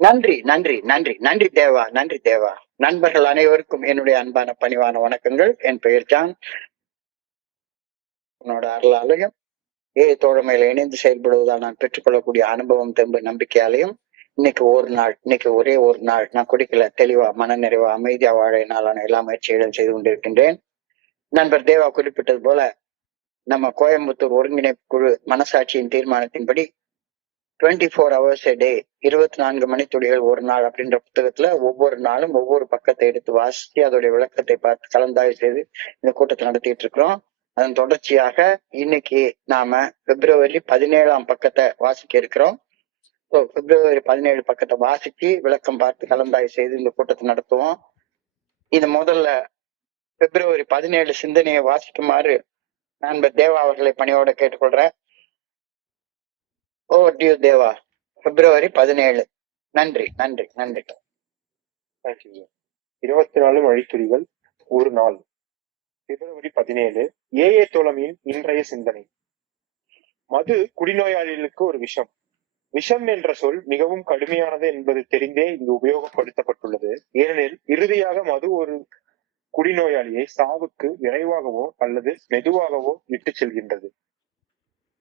நன்றி நன்றி நன்றி நன்றி தேவா, நன்றி தேவா. நண்பர்கள் அனைவருக்கும் என்னுடைய அன்பான பணிவான வணக்கங்கள். என் பெயர் ஜான். உன்னோட அருளாலையும் தோழமையில இணைந்து செயல்படுவதால் நான் பெற்றுக்கொள்ளக்கூடிய அனுபவம், தெம்பு, நம்பிக்கையாலையும் இன்னைக்கு ஒரே ஒரு நாள் நான் குடிக்கல, தெளிவா மனநிறைவா அமைதியா வாழ நாளான எல்லா முயற்சிகளும் செய்து கொண்டிருக்கின்றேன். நண்பர் தேவா குறிப்பிட்டது போல நம்ம கோயம்புத்தூர் ஒருங்கிணைப்பு குழு மனசாட்சியின் தீர்மானத்தின்படி 24 hours a day, 24 மணித்துளிகள் ஒரு நாள் அப்படின்ற புத்தகத்துல ஒவ்வொரு நாளும் ஒவ்வொரு பக்கத்தை எடுத்து வாசித்து அதோடைய விளக்கத்தை பார்த்து கலந்தாய்வு செய்து இந்த கூட்டத்தை நடத்திட்டு இருக்கிறோம். அதன் தொடர்ச்சியாக இன்னைக்கு நாம பிப்ரவரி 17ஆம் பக்கத்தை வாசிக்க இருக்கிறோம். பிப்ரவரி 17 பக்கத்தை வாசிச்சு விளக்கம் பார்த்து கலந்தாய்வு செய்து இந்த கூட்டத்தை நடத்துவோம். இது முதல்ல பிப்ரவரி 17 சிந்தனையை வாசிக்குமாறு நண்பர் தேவா அவர்களை பணியோட கேட்டுக்கொள்றேன். தேவா, பிப்ரவரி 17. நன்றி நன்றி நன்றி. 24 வழித்துளிகள் ஒரு நாள். பிப்ரவரி 17. ஏஏ தோழமையின் இன்றைய சிந்தனை. மது குடிநோயாளிகளுக்கு ஒரு விஷம். விஷம் என்ற சொல் மிகவும் கடுமையானது என்பது தெரிந்தே இங்கு உபயோகப்படுத்தப்பட்டுள்ளது. ஏனெனில் இறுதியாக மது ஒரு குடிநோயாளியை சாவுக்கு விரைவாகவோ அல்லது மெதுவாகவோ விட்டு செல்கின்றது.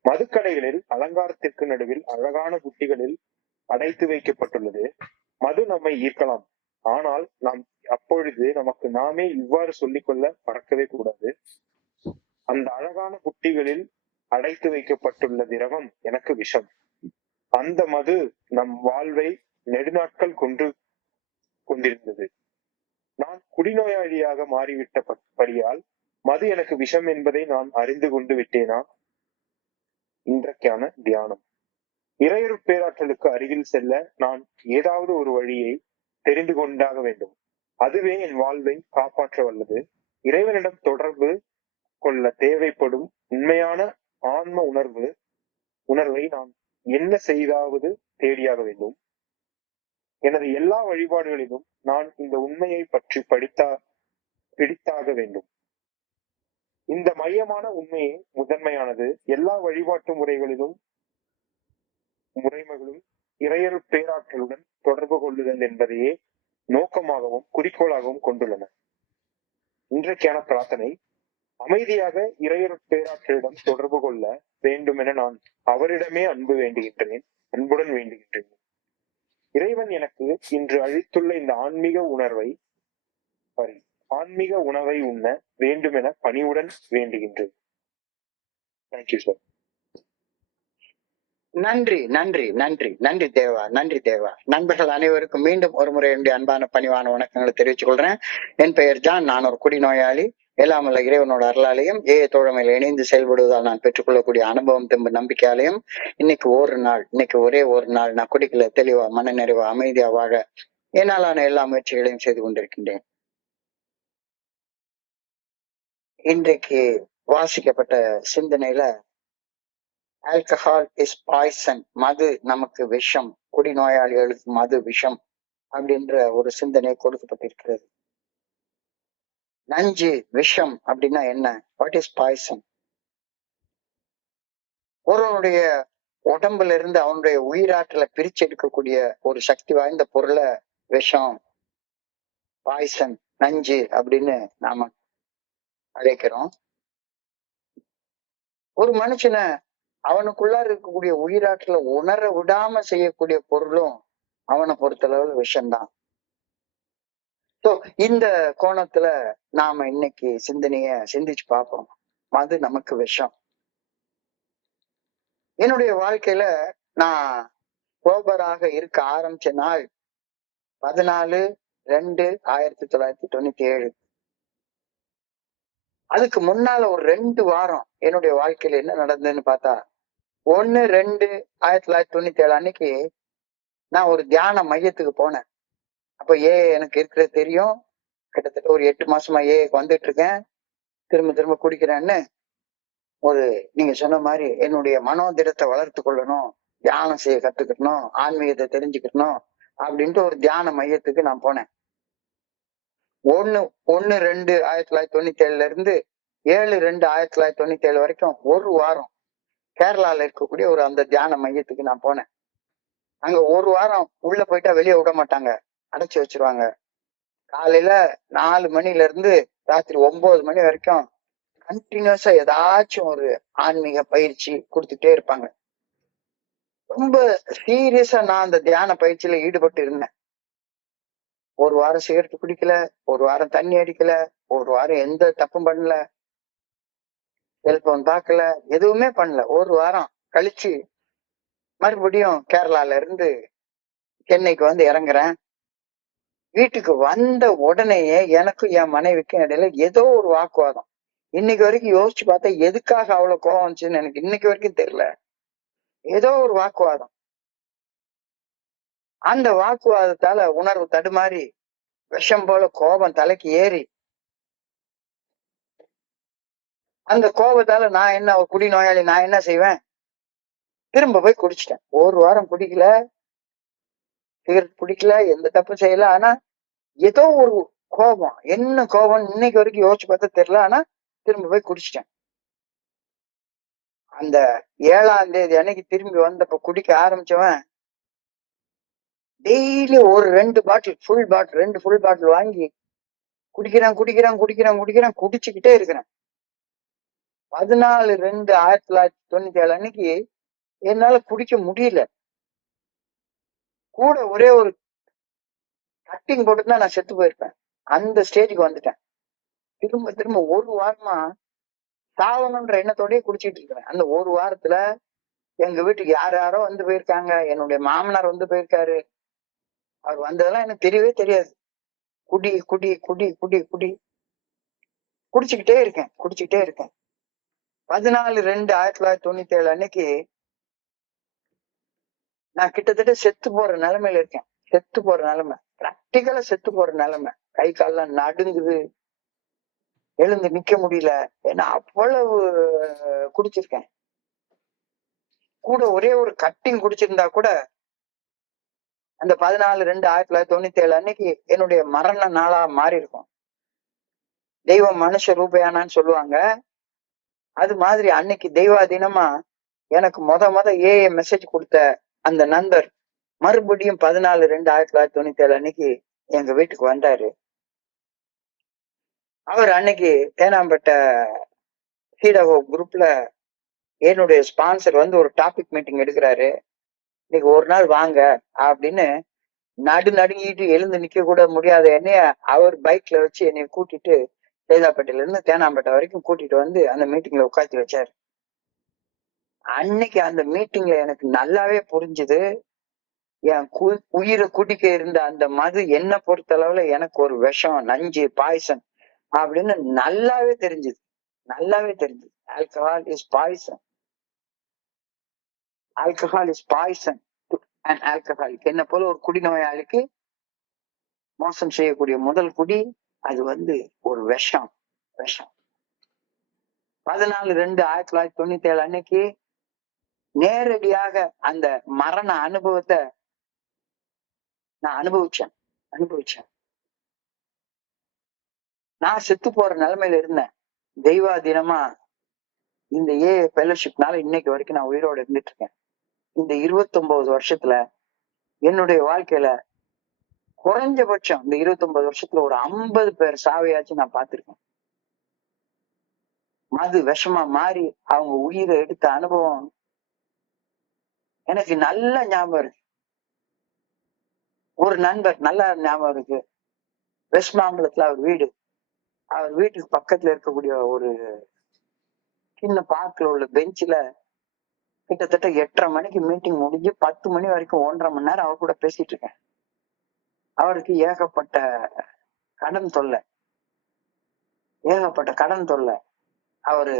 மதுக்கடைகளில் அலங்காரத்திற்கு நடுவில் அழகான புட்டிகளில் அடைத்து வைக்கப்பட்டுள்ளது. மது நம்மை ஈர்க்கலாம், ஆனால் நாம் அப்பொழுது நமக்கு நாமே இவ்வாறு சொல்லிக்கொள்ள மறக்கவே கூடாது. அந்த அழகான புட்டிகளில் அடைத்து வைக்கப்பட்டுள்ள திரவம் எனக்கு விஷம். அந்த மது நம் வாழ்வை நெடுநாட்கள் கொண்டிருந்தது. நான் குடிநோயாளியாக மாறிவிட்ட படியால் மது எனக்கு விஷம் என்பதை நான் அறிந்து கொண்டு விட்டேனா? இன்றைக்கான தியானம். இறையொரு பேராற்றலுக்கு அருகில் செல்ல நான் ஏதாவது ஒரு வழியை தெரிந்து கொண்டாக வேண்டும். அதுவே என் வாழ்வை காப்பாற்ற வல்லது. இறைவனிடம் தொடர்பு கொள்ள தேவைப்படும் உண்மையான ஆன்ம உணர்வை நான் என்ன செய்தாவது தேடியாக வேண்டும். எனது எல்லா வழிபாடுகளிலும் நான் இந்த உண்மையை பற்றி பிடித்தாக வேண்டும். இந்த மையமான உண்மையே முதன்மையானது. எல்லா வழிபாட்டு முறைகளும் இறையொரு பேராற்றலுடன் தொடர்பு கொள்ளுதல் என்பதையே நோக்கமாகவும் குறிக்கோளாகவும் கொண்டுள்ளன. இன்றைக்கான பிரார்த்தனை. அமைதியாக இறையொரு பேராற்றலிடம் தொடர்பு கொள்ள வேண்டும் என நான் அவரிடமே அன்புடன் வேண்டுகின்றேன். இறைவன் எனக்கு இன்று அளித்துள்ள இந்த ஆன்மீக உணவை உண்ண வேண்டும் என பணிவுடன் வேண்டுகின்றேன். Thank you sir. நன்றி நன்றி நன்றி நன்றி தேவா, நன்றி தேவா. நண்பர்கள் அனைவருக்கும் மீண்டும் ஒரு முறை என்னுடைய அன்பான பணிவான வணக்கங்களை தெரிவித்துக் கொள்றேன். என் பெயர் ஜான். நான் ஒரு குடிநோயாளி. எல்லாமல்ல இறைவனோட அருளாலையும் தோழமையில் இணைந்து செயல்படுவதால் நான் பெற்றுக்கொள்ளக்கூடிய அனுபவம், தெம்பு, நம்பிக்கையாலையும் இன்னைக்கு ஒரே ஒரு நாள் நான் குடிக்கல, தெளிவா மனநிறைவா அமைதியா வாழ என்னாலான எல்லா முயற்சிகளையும் செய்து கொண்டிருக்கின்றேன். இன்றைக்கு வாசிக்கப்பட்ட சிந்தனையில ஆல்கஹால் இஸ் பாய்சன், மது நமக்கு விஷம், குடிநோயாளிகளுக்கு மது விஷம் அப்படின்ற ஒரு சிந்தனை கொடுக்கப்பட்டிருக்கிறது. நஞ்சு, விஷம் அப்படின்னா என்ன? What is poison? ஒருவனுடைய உடம்புல இருந்து அவனுடைய உயிராற்றலை பிரிச்சு எடுக்கக்கூடிய ஒரு சக்தி வாய்ந்த பொருளை விஷம், பாய்சன், நஞ்சு அப்படின்னு நாம அழைக்கிறோம். ஒரு மனுஷனை அவனுக்குள்ளார இருக்கக்கூடிய உயிராற்றலை உணர விடாம செய்யக்கூடிய பொருளும் அவனை பொறுத்தளவுல விஷம்தான். இந்த கோணத்துல நாம இன்னைக்கு சிந்திச்சு பார்ப்போம். மது நமக்கு விஷம். என்னுடைய வாழ்க்கையில நான் கோபராக இருக்க ஆரம்பிச்ச நாள் 14/2/1997. அதுக்கு முன்னால ஒரு 2 வாரம் என்னுடைய வாழ்க்கையில என்ன நடந்ததுன்னு பார்த்தா, 1/2/1997 அன்னைக்கு நான் ஒரு தியான மையத்துக்கு போனேன். அப்ப எனக்கு இருக்கிறது தெரியும். கிட்டத்தட்ட ஒரு 8 மாசமா வந்துட்டு இருக்கேன். திரும்ப குடிக்கிறேன்னு நீங்க சொன்ன மாதிரி என்னுடைய மனோதிடத்தை வளர்த்து கொள்ளணும், தியானம் செய்ய கத்துக்கணும், ஆன்மீகத்தை தெரிஞ்சுக்கணும் அப்படின்ட்டு ஒரு தியான மையத்துக்கு நான் போனேன். 1/2/1997 இருந்து 7/2/1997 வரைக்கும் ஒரு வாரம் கேரளால இருக்கக்கூடிய அந்த தியான மையத்துக்கு நான் போனேன். அங்க ஒரு வாரம் உள்ள போயிட்டா வெளியே விட மாட்டாங்க, அடைச்சு வச்சிருவாங்க. காலையில 4 மணில இருந்து ராத்திரி 9 மணி வரைக்கும் கண்டினியூஸா ஏதாச்சும் ஒரு ஆன்மீக பயிற்சி கொடுத்துட்டே இருப்பாங்க. ரொம்ப சீரியஸா நான் அந்த தியான பயிற்சியில ஈடுபட்டு இருந்தேன். ஒரு வாரம் சிகரெட் குடிக்கல, ஒரு வாரம் தண்ணி அடிக்கல, ஒரு வாரம் எந்த தப்பும் பண்ணல, செல்போன் பார்க்கல, எதுவுமே பண்ணல. ஒரு வாரம் கழிச்சு மறுபடியும் கேரளால இருந்து சென்னைக்கு வந்து இறங்குறேன். வீட்டுக்கு வந்த உடனேயே எனக்கும் என் மனைவிக்கும் இடையில ஏதோ ஒரு வாக்குவாதம். இன்னைக்கு வரைக்கும் யோசிச்சு பார்த்தா எதுக்காக அவ்வளவு கோவம் வந்துச்சுன்னு எனக்கு இன்னைக்கு வரைக்கும் தெரியல. ஏதோ ஒரு வாக்குவாதம். அந்த வாக்குவாதத்தால உணர்வு தடுமாறி விஷம் போல கோபம் தலைக்கு ஏறி, அந்த கோபத்தால நான் என்ன குடி நோயாளி, நான் என்ன செய்வேன், திரும்ப போய் குடிச்சிட்டேன். ஒரு வாரம் குடிக்கல, சிகரெட் குடிக்கல, எந்த தப்பு செய்யல. ஆனா ஏதோ ஒரு கோபம், என்ன கோபம் இன்னைக்கு வரைக்கும் யோசிச்சு பார்த்தா தெரியல. ஆனா திரும்ப போய் குடிச்சிட்டேன். அந்த 7ஆம் தேதி அன்னைக்கு திரும்பி வந்தப்ப குடிக்க ஆரம்பிச்சவன் டெய்லி ஒரு 2 பாட்டில், ஃபுல் பாட்டில், 2 ஃபுல் பாட்டில் வாங்கி குடிக்கிறேன் குடிக்கிறேன் குடிக்கிறேன் குடிக்கிறேன் குடிச்சுக்கிட்டே இருக்கிறேன். 14/2/1997 அன்னைக்கு என்னால குடிக்க முடியல. கூட ஒரே ஒரு கட்டிங் போட்டுதான் நான் செத்து போயிருப்பேன். அந்த ஸ்டேஜுக்கு வந்துட்டேன். திரும்ப திரும்ப ஒரு வாரமா சாவணுன்ற எண்ணத்தோடயே குடிச்சிட்டு இருக்கிறேன். அந்த ஒரு வாரத்துல எங்க வீட்டுக்கு யார் யாரோ வந்து போயிருக்காங்க. என்னுடைய மாமனார் வந்து போயிருக்காரு. அவர் வந்ததெல்லாம் எனக்கு தெரியவே தெரியாது. குடி குடி குடி குடி குடி குடிச்சுக்கிட்டே இருக்கேன் குடிச்சுக்கிட்டே இருக்கேன். 14/2/1997 அன்னைக்கு நான் கிட்டத்தட்ட செத்து போற நிலைமையில இருக்கேன். செத்து போற நிலைமை, பிராக்டிக்கலா செத்து போற நிலைமை. கை கால்லாம் நடுங்குது, எழுந்து நிக்க முடியல. ஏன்னா அவ்வளவு குடிச்சிருக்கேன். கூட ஒரே ஒரு கட்டிங் குடிச்சிருந்தா கூட அந்த 14/2/1997 அன்னைக்கு என்னுடைய மரண நாளா மாறி இருக்கும். தெய்வம் மனுஷ ரூபையானான்னு சொல்லுவாங்க. அது மாதிரி அன்னைக்கு தெய்வாதீனமா எனக்கு மொத ஏஏ மெசேஜ் கொடுத்த அந்த நண்பர் மறுபடியும் 14/2/1997 அன்னைக்கு எங்க வீட்டுக்கு வந்தாரு. அவர் அன்னைக்கு தேனாம்பேட்டை சீடகோ குரூப்ல என்னுடைய ஸ்பான்சர் வந்து ஒரு டாபிக் மீட்டிங் எடுக்கிறாரு. இன்னைக்கு ஒரு நாள் வாங்க அப்படின்னு நடுங்கிட்டு எழுந்து நிக்க கூட முடியாத என்னைய அவர் பைக்ல வச்சு என்னைய கூட்டிட்டு சேதாப்பேட்டையில இருந்து தேனாம்பேட்டை வரைக்கும் கூட்டிட்டு வந்து அந்த மீட்டிங்ல உட்காந்து வச்சாரு. அன்னைக்கு அந்த மீட்டிங்ல எனக்கு நல்லாவே புரிஞ்சுது, என் உயிரை குடிக்க இருந்த அந்த மது என்ன பொறுத்தளவுல எனக்கு ஒரு விஷம், நஞ்சு, பாய்சன் அப்படின்னு நல்லாவே தெரிஞ்சுது. நல்லாவே தெரிஞ்சுது. Alcohol is poison. Alcohol is poison and alcoholic. என்ன போல ஒரு குடிநோயாளிக்கு மோசம் செய்யக்கூடிய முதல் குடி அது வந்து ஒரு விஷம். விஷம். 14/2/1997 அன்னைக்கு நேரடியாக அந்த மரண அனுபவத்தை நான் அனுபவிச்சேன். நான் செத்து போற நிலைமையில இருந்தேன். தெய்வாதீனமா இந்த ஃபெலோஷிப்னால இன்னைக்கு வரைக்கும் நான் உயிரோட இருந்துட்டு இருக்கேன். இந்த 29 வருஷத்துல என்னுடைய வாழ்க்கையில குறைஞ்சபட்சம் இந்த 29 வருஷத்துல ஒரு 50 பேர் சாவையாச்சும் நான் பார்த்திருக்கேன். மது விஷமா மாறி அவங்க உயிரை எடுத்த அனுபவம் எனக்கு நல்ல ஞாபகம் இருக்கு. ஒரு நண்பர் நல்லா ஞாபகம் இருக்கு. வெஸ்ட் மாம்பலத்துல அவர் வீட்டுக்கு பக்கத்துல இருக்கக்கூடிய ஒரு சின்ன பார்க்ல உள்ள பெஞ்சில கிட்டத்தட்ட 8:30 மணிக்கு மீட்டிங் முடிஞ்சு 10 மணி வரைக்கும் 1.5 மணி நேரம் அவர் கூட பேசிட்டு இருக்கேன். அவருக்கு ஏகப்பட்ட கடன் தொல்லை. அவரு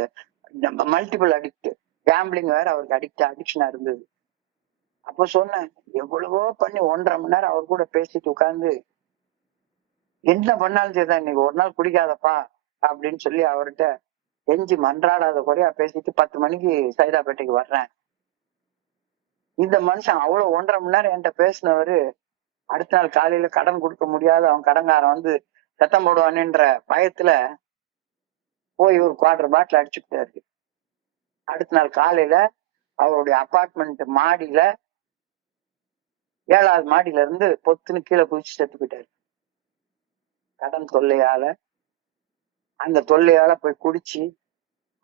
மல்டிபிள் அடிக்ட், கேம்பிளிங் வேற அவருக்கு அடிக்ஷனா இருந்தது. அப்ப சொன்னேன், எவ்வளவோ பண்ணி 1.5 மணி நேரம் அவர் கூட பேசிட்டு உட்கார்ந்து என்ன பண்ணாலும் சரிதான், இன்னைக்கு ஒரு நாள் குடிக்காதப்பா அப்படின்னு சொல்லி அவர்கிட்ட கெஞ்சி மன்றாடாத குறையா பேசிட்டு 10 மணிக்கு சைதாப்பேட்டைக்கு வர்றேன். இந்த மனுஷன் அவ்வளவு 1.5 மணி நேரம் என்கிட்ட பேசினவரு அடுத்த நாள் காலையில கடன் கொடுக்க முடியாத அவன் கடன்காரன் வந்து சத்தம் போடுவானுன்ற பயத்துல போய் ஒரு 1/4 பாட்டில் அடிச்சுக்கிட்டாரு. அடுத்த நாள் காலையில அவருடைய அபார்ட்மெண்ட் மாடியில 7வது மாடியில இருந்து பொத்துன்னு கீழே குதிச்சு செத்து போயிட்டாரு. கடன் தொல்லையால, அந்த தொல்லையால போய் குடிச்சு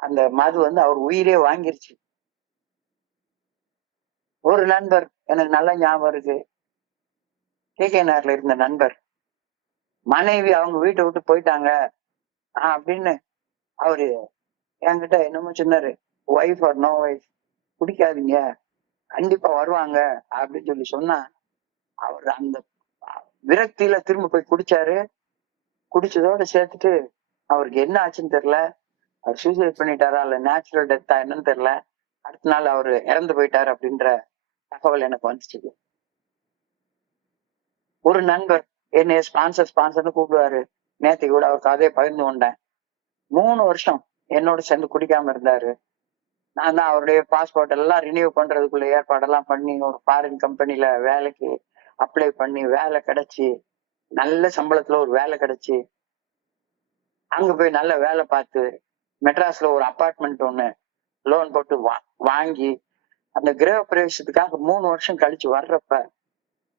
அந்த மது அவர் உயிரே வாங்கிருச்சு. ஒரு நண்பர் எனக்கு நல்லா ஞாபகம் இருக்கு, கே நகர்ல இருந்த நண்பர், மனைவி அவங்க வீட்டை விட்டு போயிட்டாங்க அப்படின்னு அவரு என்கிட்ட என்னமோ சொன்னாரு, ஒய்ஃப் ஆர் நோ ஒய்ஃப் குடிக்காதீங்க, கண்டிப்பா வருவாங்க அப்படின்னு சொன்னா, அவர் அந்த விரக்தியில திரும்ப போய் குடிச்சாரு. குடிச்சதோட சேர்த்துட்டு அவருக்கு என்ன ஆச்சுன்னு தெரியல, அவர் சூசைட் பண்ணிட்டாரா இல்ல நேச்சுரல் டெத்தா என்னன்னு தெரியல, அடுத்த நாள் அவரு இறந்து போயிட்டாரு அப்படின்ற தகவல் எனக்கு வந்துச்சு. ஒரு நண்பர் என்னைய ஸ்பான்சர்னு கூப்பிடுவாரு. நேற்றுக்கு கூட அவர் கதையை பகிர்ந்து கொண்டேன். 3 வருஷம் என்னோட சேர்ந்து குடிக்காம இருந்தாரு. நான் தான் அவருடைய பாஸ்போர்ட் எல்லாம் ரினியூ பண்றதுக்குள்ள ஏற்பாடெல்லாம் பண்ணி ஒரு ஃபாரின் கம்பெனில வேலைக்கு அப்ளை பண்ணி வேலை கிடைச்சி, நல்ல சம்பளத்துல ஒரு வேலை கிடைச்சி, அங்க போய் நல்ல வேலை பார்த்து மெட்ராஸ்ல ஒரு அபார்ட்மெண்ட் ஒண்ணு லோன் போட்டு வாங்கி அந்த கிரக பிரவேசத்துக்காக 3 வருஷம் கழிச்சு வர்றப்ப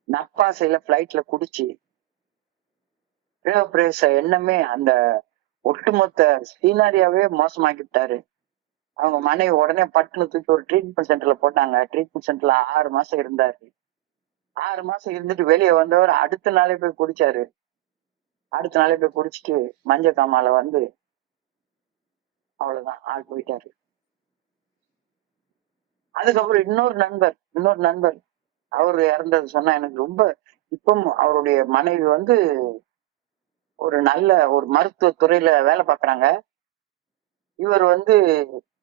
நப்பாசையில பிளைட்ல குடிச்சு கிரக பிரவேச எண்ணமே அந்த ஒட்டுமொத்த சீனாரியாவே மோசமாக்கிட்டாரு. அவங்க மனைவி உடனே பட்டுன்னு தூக்கி ஒரு ட்ரீட்மெண்ட் சென்டர்ல போட்டாங்க. ட்ரீட்மெண்ட் சென்டர்ல 6 மாசம் இருந்தாரு. 6 மாசம் இருந்துட்டு வெளியே வந்தவர் அடுத்த நாளே போய் குடிச்சாரு. அடுத்த நாளே போய் குடிச்சிட்டு மஞ்ச காமால அவ்வளவுதான் ஆள் போயிட்டாரு. அதுக்கப்புறம் இன்னொரு நண்பர் அவரு இறந்தது சொன்னா எனக்கு ரொம்ப, இப்பவும் அவருடைய மனைவி ஒரு நல்ல ஒரு மருத்துவ துறையில வேலை பார்க்கறாங்க. இவர்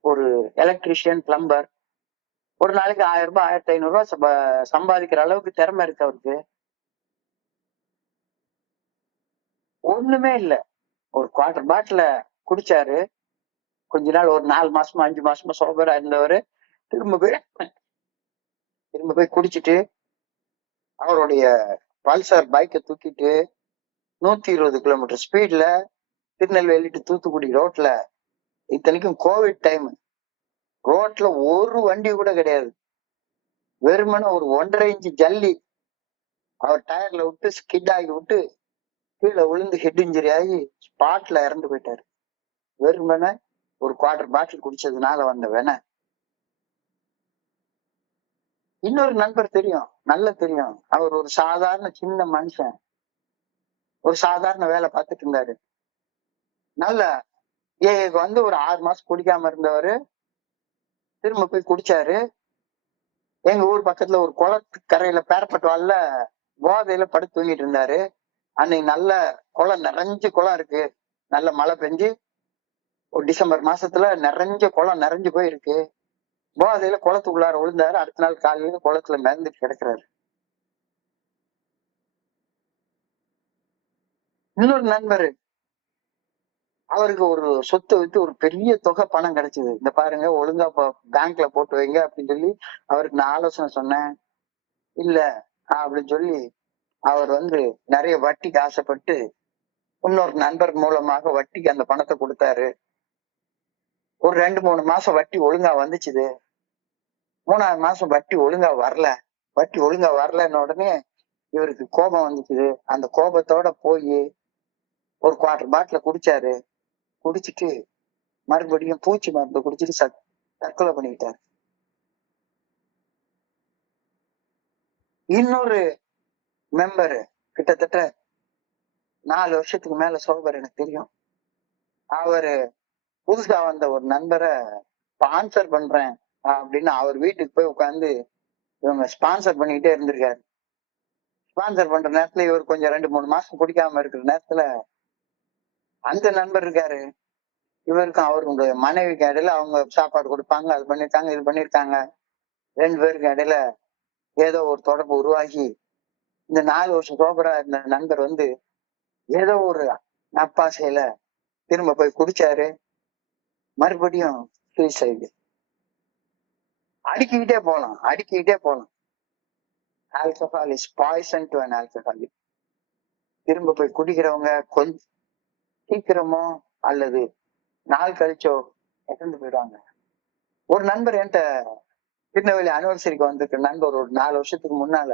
ஒரு எலக்ட்ரிஷியன், பிளம்பர். ஒரு நாளைக்கு 1000 ரூபாய் 1500 ரூபாய் சம்பாதிக்கிற அளவுக்கு திறமை இருக்கு அவருக்கு. ஒண்ணுமே இல்ல, ஒரு குவார்டர் பாட்டில குடிச்சாரு. கொஞ்ச நாள் ஒரு 4 மாசமா 5 மாசமா சோபரா இருந்தவரு திரும்ப போய் குடிச்சிட்டு அவருடைய பல்சர் பைக்கை தூக்கிட்டு 120 கிலோமீட்டர் ஸ்பீட்ல திருநெல்வேலி டு தூத்துக்குடி ரோட்ல, இத்தனைக்கும் கோவிட் டைம், ரோட்ல ஒரு வண்டி கூட கிடையாது, வெறுமனே ஒரு 1.5 இன்ச்சு ஜல்லி அவர் டயர்ல விட்டு ஸ்கிட் ஆகி விட்டு கீழே விழுந்து ஹெட் இன்ஜுரி ஆகி ஸ்பாட்ல இறந்து போயிட்டாரு. வெறுமனே ஒரு குவார்டர் பாட்டில் குடிச்சதுனால வந்த வேண. இன்னொரு நண்பர் தெரியும், நல்ல தெரியும், அவர் ஒரு சாதாரண சின்ன மனுஷன், ஒரு சாதாரண வேலை பார்த்துட்டு இருந்தாரு. நல்ல ஒரு 6 மாசம் குடிக்காம இருந்தவரு திரும்ப போய் குடிச்சாரு. எங்க ஊர் பக்கத்துல ஒரு குளத்துக்கரையில பேரப்பட்டு வாழல போதையில படுத்து தூங்கிட்டு இருந்தாரு. அன்னைக்கு நல்ல குளம் நிறைஞ்சு குளம் இருக்கு, நல்ல மழை பெஞ்சு ஒரு டிசம்பர் மாசத்துல நிறைஞ்ச குளம் நிறைஞ்சு போயிருக்கு. போதையில குளத்துக்குள்ளார விழுந்தாரு. அடுத்த நாள் காலையில குளத்துல மிதந்துட்டு கிடக்குறாரு. இன்னொரு நண்பர், அவருக்கு ஒரு சொத்தை வித்து ஒரு பெரிய தொகை பணம் கிடைச்சது. இந்த பாருங்க, ஒழுங்கா பேங்க்ல போட்டு வைங்க அப்படின்னு சொல்லி அவருக்கு நான் ஆலோசனை சொன்னேன். இல்ல அப்படின்னு சொல்லி அவர் நிறைய வட்டிக்கு ஆசைப்பட்டு இன்னொரு நண்பர் மூலமாக வட்டிக்கு அந்த பணத்தை கொடுத்தாரு. ஒரு 2-3 மாசம் வட்டி ஒழுங்கா வந்துச்சுது. 3வது மாசம் வட்டி ஒழுங்கா வரலன்னு உடனே இவருக்கு கோபம் வந்துச்சுது. அந்த கோபத்தோட போய் ஒரு குவார்டர் பாட்டில குடிச்சாரு. குடிச்சிட்டு மறுபடியும் பூச்சி மருந்து குடிச்சிட்டு தற்கொலை பண்ணிக்கிட்டாரு. இன்னொரு மெம்பர் கிட்டத்தட்ட 4 வருஷத்துக்கு மேல சோபர், எனக்கு தெரியும். அவரு புதுசா வந்த ஒரு நண்பரை ஸ்பான்சர் பண்றேன் அப்படின்னு அவர் வீட்டுக்கு போய் உட்காந்து இவங்க ஸ்பான்சர் பண்ணிக்கிட்டே இருந்திருக்காரு. ஸ்பான்சர் பண்ற நேரத்துல இவர் கொஞ்சம் 2-3 மாசம் குடிக்காம இருக்கிற நேரத்துல அந்த நண்பர் இருக்காரு, இவருக்கும் அவருடைய மனைவிக்கு இடையில அவங்க சாப்பாடு கொடுப்பாங்க, அது பண்ணிருக்காங்க இது பண்ணிருக்காங்க. 2 பேருக்கு இடையில ஏதோ ஒரு தொடர்பு உருவாகி இந்த 4 வருஷம் சோபரா இருந்த நண்பர் ஏதோ ஒரு நப்பாசையில திரும்ப போய் குடிச்சாரு. மறுபடியும் சூசைடு. அடுக்கிக்கிட்டே போலாம். Alcohol is poison to an alcoholic. திரும்ப போய் குடிக்கிறவங்க கொஞ்சம் சீக்கிரமோ அல்லது நாள் கழிச்சோ இறந்து போயிடுவாங்க. ஒரு நண்பர் என்கிட்ட திருநெல்வேலி அனிவர்சரிக்கு வந்திருக்க நண்பர் ஒரு 4 வருஷத்துக்கு முன்னால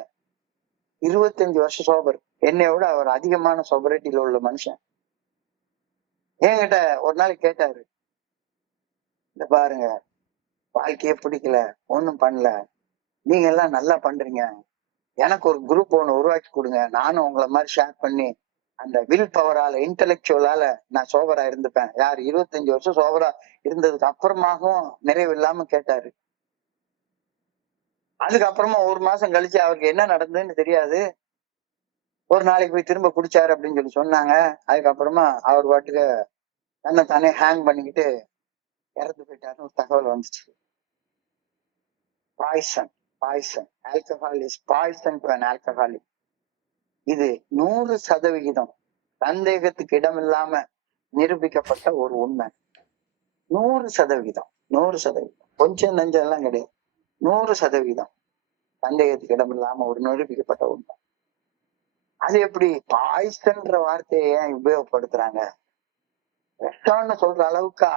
25 வருஷம் சோபர். என்னை விட அவர் அதிகமான சோபரேட்டில உள்ள மனுஷன். என்கிட்ட ஒரு நாளைக்கு கேட்டாரு, இந்த பாருங்க, வாழ்க்கையே பிடிக்கல, ஒண்ணும் பண்ணல, நீங்க எல்லாம் நல்லா பண்றீங்க, எனக்கு ஒரு குரூப் ஒண்ணு உருவாக்கி கொடுங்க, நானும் உங்களை மாதிரி ஷேர் பண்ணி அந்த வில் பவரால இன்டெலெக்சுவலால நான் சோபரா இருந்துப்பேன். யார் 25 வருஷம் சோபரா இருந்ததுக்கு அப்புறமாகவும் நிறைவு இல்லாம கேட்டாரு. அதுக்கப்புறமா ஒரு மாசம் கழிச்சு அவருக்கு என்ன நடந்ததுன்னு தெரியாது. ஒரு நாளைக்கு போய் திரும்ப குடிச்சாரு அப்படின்னு சொல்லி சொன்னாங்க. அதுக்கப்புறமா அவர் பாட்டுக்கு தன்னை தானே ஹேங் பண்ணிக்கிட்டு இறந்து போயிட்டாருன்னு ஒரு தகவல் வந்துச்சு. Poison, poison, alcohol is poison to an alcoholic. இது 100% சந்தேகத்துக்கு இடம் இல்லாம நிரூபிக்கப்பட்ட ஒரு உண்மை. 100%, 100%, கொஞ்சம் நஞ்சம் எல்லாம் கிடையாது. 100% சந்தேகத்துக்கு இடம் இல்லாம ஒரு நிரூபிக்கப்பட்ட உண்மை. அது எப்படி பாய்சன்ற வார்த்தையை ஏன் உபயோகப்படுத்துறாங்க? விஷம்னு சொல்ற அளவுக்கா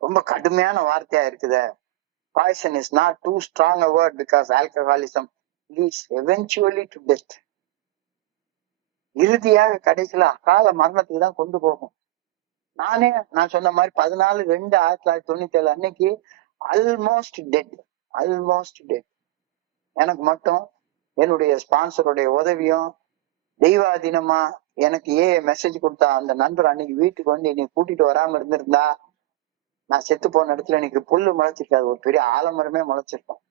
ரொம்ப கடுமையான வார்த்தையா இருக்குத. Poison is not too strong a word because alcoholism leads eventually to death. இறுதியாக கடைசியில அகால மரணத்துக்கு தான் கொண்டு போகும். நான் சொன்ன மாதிரி 14/2/1997 அன்னைக்கு ஆல்மோஸ்ட் டெட், ஆல்மோஸ்ட் டெட். எனக்கு மட்டும் என்னுடைய ஸ்பான்சருடைய உதவியும் தெய்வாதீனமா எனக்கு மெசேஜ் கொடுத்தா அந்த நண்பர் அன்னைக்கு வீட்டுக்கு வந்து என்னை கூட்டிட்டு வராம இருந்திருந்தா நான் செத்து போன இடத்துல எனக்கு புல்லு முளைச்சிருக்காது, ஒரு பெரிய ஆலமரமே முளைச்சிருக்கும்.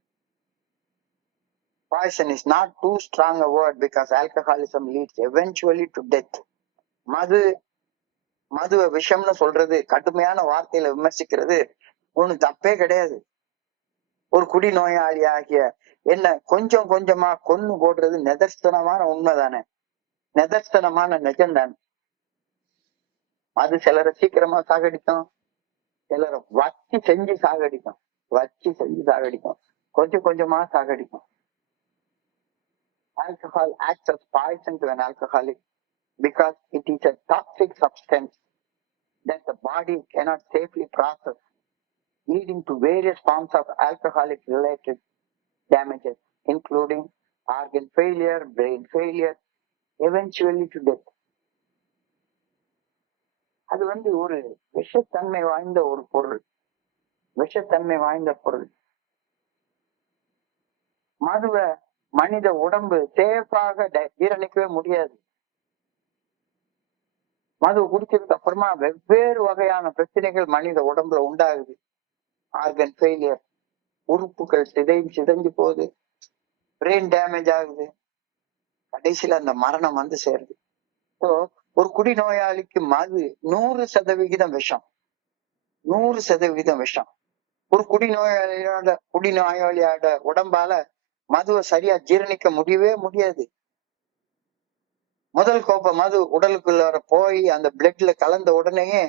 Poison is not too strong a word because alcoholism leads eventually to death. மதுவை விஷம்னு சொல்றது, கடுமையான வார்த்தையில விமர்சிக்கிறது ஒண்ணு தப்பே கிடையாது. ஒரு குடி நோயாளி ஆகிய என்ன கொஞ்சம் கொஞ்சமா கொன்னு போடுறது நிதர்சனமான உண்மைதானே, நிதர்சனமான நிஜம்தானே. அது சிலரை சீக்கிரமா சாகடிக்கும், சிலரை வச்சு செஞ்சு சாகடிக்கும், கொஞ்சம் கொஞ்சமா சாகடிக்கும். Alcohol acts as poison to an alcoholic because it is a toxic substance that the body cannot safely process, leading to various forms of alcoholic related damages, including organ failure, brain failure, eventually to death. அது ஒரு விஷத்தன்மை வாய்ந்த ஒரு பொருள், விஷத்தன்மை வாய்ந்த பொருள். மதுவை மனித உடம்பு சேஃபாக ஜீரணிக்கவே முடியாது. மது குடிச்சதுக்கு அப்புறமா வெவ்வேறு வகையான பிரச்சனைகள் மனித உடம்புல உண்டாகுது. ஆர்கன் ஃபெயிலியர், உறுப்புகள் சிதைஞ்சு போகுது, பிரெயின் டேமேஜ் ஆகுது, கடைசியில அந்த மரணம் வந்து சேருது. ஒரு குடிநோயாளிக்கு மது 100% விஷம், 100% விஷம். ஒரு குடிநோயாளியோட உடம்பால மதுவை சரியா ஜீரணிக்க முடியவே முடியாது. முதல் கோப்பை மது உடலுக்குள்ள போய் அந்த பிளட்ல கலந்த உடனேயே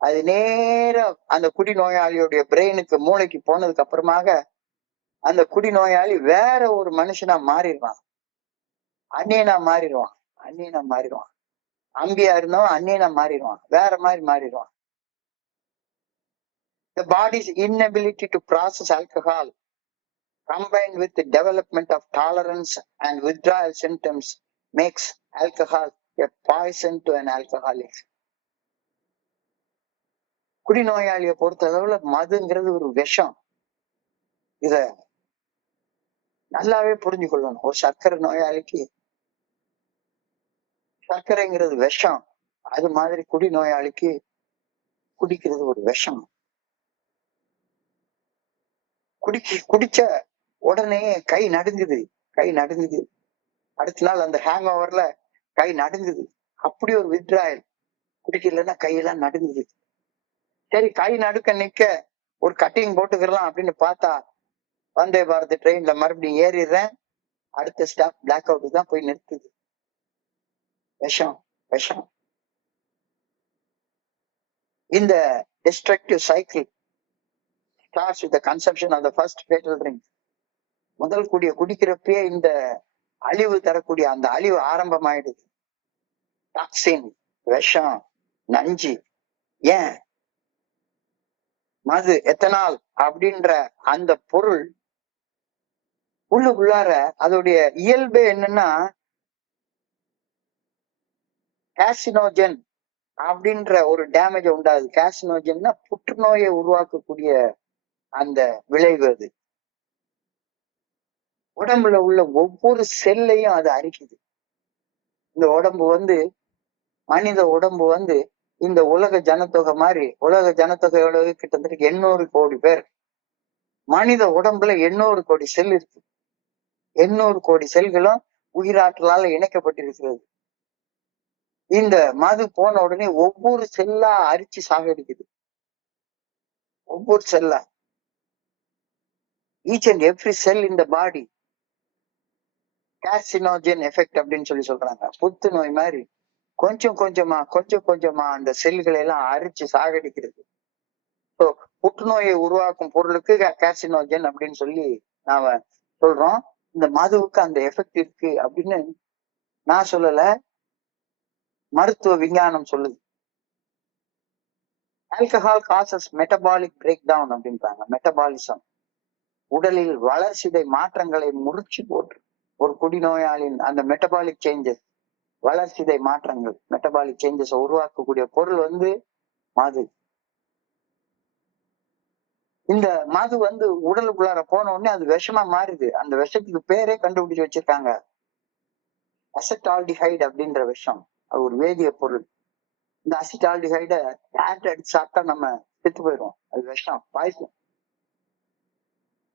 அது நேரம் அந்த குடிநோயாளியுடைய பிரெயினுக்கு, மூளைக்கு போனதுக்கு அப்புறமாக அந்த குடிநோயாளி வேற ஒரு மனுஷனா மாறிடுவான், அந்நியனா மாறிடுவான். அம்பியா இருந்தவன் அந்நியனா மாறிடுவான், வேற மாதிரி மாறிடுவான். The body's inability to process alcohol combined with the development of tolerance and withdrawal symptoms makes alcohol a poison to an alcoholic. குடிநோயாளியை பொறுத்த அளவுல மதுங்கிறது ஒரு விஷம். இத நல்லாவே புரிஞ்சு கொள்ளணும். ஒரு சர்க்கரை நோயாளிக்கு சர்க்கரைங்கிறது விஷம், அது மாதிரி குடிநோயாளிக்கு குடிக்கிறது ஒரு விஷம். குடிச்ச உடனே கை நடுங்குது. அடுத்த நாள் அந்த ஹேங் ஓவர்ல கை நடுங்குது. அப்படி ஒரு வித்ராயல். குடிக்கலன்னா கையெல்லாம் நடுங்குது. சரி, கை நடுக்க நிக்க ஒரு கட்டிங் போட்டுக்கலாம் அப்படின்னு பார்த்தா வந்தே பாரத் ட்ரெயின்ல மறுபடியும் ஏறிடுறேன், அடுத்த ஸ்டாப் பிளாக் அவுட் தான் போய் நிறுத்துது. விஷம். இந்த destructive cycle starts with the consumption of the first fatal drink. முதல் குடிக்கிறப்பே இந்த அழிவு தரக்கூடிய அந்த அழிவு ஆரம்பமாயிடுது. டாக்ஸின், விஷம், நஞ்சு. ஏன் மது, எத்தனால் அப்படின்ற அந்த பொருள் உள்ளுக்குள்ளார அதோடைய இயல்பே என்னன்னா காசினோஜன் அப்படின்ற ஒரு டேமேஜ் உண்டாகுது. காசினோஜன்னா புற்றுநோயை உருவாக்கக்கூடிய அந்த விளைவு. அது உடம்புல உள்ள ஒவ்வொரு செல்லையும் அது அரிக்குது. இந்த உடம்பு மனித உடம்பு இந்த உலக ஜனத்தொகை மாதிரி, உலக ஜனத்தொகை எவ்வளவு? கிட்டத்தட்ட 800 கோடி பேர். மனித உடம்புல 800 கோடி செல் இருக்கு. 800 கோடி செல்களும் உயிராற்றலால இணைக்கப்பட்டிருக்கிறது. இந்த மது போன உடனே ஒவ்வொரு செல்லா அரிச்சு சாகடிக்குது. ஒவ்வொரு செல்லா, each and every sell in the body carcinogen effect அப்படின்னு சொல்றாங்க. புத்துநோய் மாதிரி கொஞ்சம் கொஞ்சமா அந்த செல்களை எல்லாம் அரிச்சு சாகடிக்கிறது. ஸோ புற்றுநோயை உருவாக்கும் பொருளுக்கு கார்சினோஜன் அப்படின்னு சொல்லி நாம சொல்றோம். இந்த மதுவுக்கு அந்த எஃபெக்ட் இருக்கு அப்படின்னு நான் சொல்லல, மருத்துவ விஞ்ஞானம் சொல்லுது. Alcohol causes metabolic break down அப்படின்றாங்க. மெட்டபாலிசம், உடலில் வளர்சிதை மாற்றங்களை முறிச்சு போட்டு ஒரு குடிநோயாளின் அந்த மெட்டபாலிக் சேஞ்சஸ், வளர்சிதை மாற்றங்கள், மெட்டபாலிக் சேஞ்சஸ் உருவாக்கக்கூடிய பொருள் மது. இந்த மது உடலுக்குள்ளார போன உடனே அது விஷமா மாறுது. அந்த விஷத்துக்கு பேரே கண்டுபிடிச்சு வச்சிருக்காங்க, அசெட்டால்டிஹைடு அப்படின்ற விஷம். அது ஒரு வேதிய பொருள். இந்த அசிட்டால்டிஹைட டேப்லெட் அடிச்சு சாப்பிட்டா நம்ம செத்து போயிடும். அது விஷம், பாய்சன்.